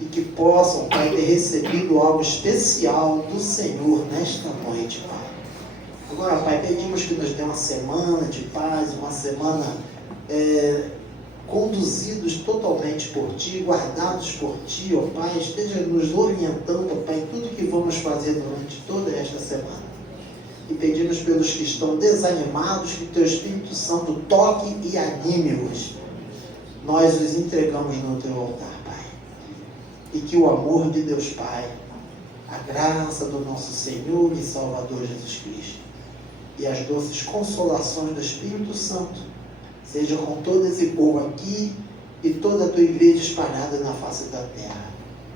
e que possam, Pai, ter recebido algo especial do Senhor nesta noite, Pai. Agora, Pai, pedimos que nos dê uma semana de paz, uma semana conduzidos totalmente por Ti, guardados por Ti, ó Pai. Esteja nos orientando, ó Pai, em tudo que vamos fazer durante toda esta semana. E pedimos pelos que estão desanimados, que Teu Espírito Santo toque e anime-os. Nós os entregamos no Teu altar, Pai. E que o amor de Deus Pai, a graça do nosso Senhor e Salvador Jesus Cristo e as doces consolações do Espírito Santo seja com todo esse povo aqui e toda a Tua igreja espalhada na face da terra.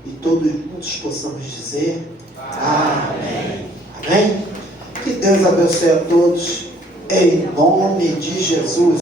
E todos juntos possamos dizer amém. Amém? Que Deus abençoe a todos, em nome de Jesus.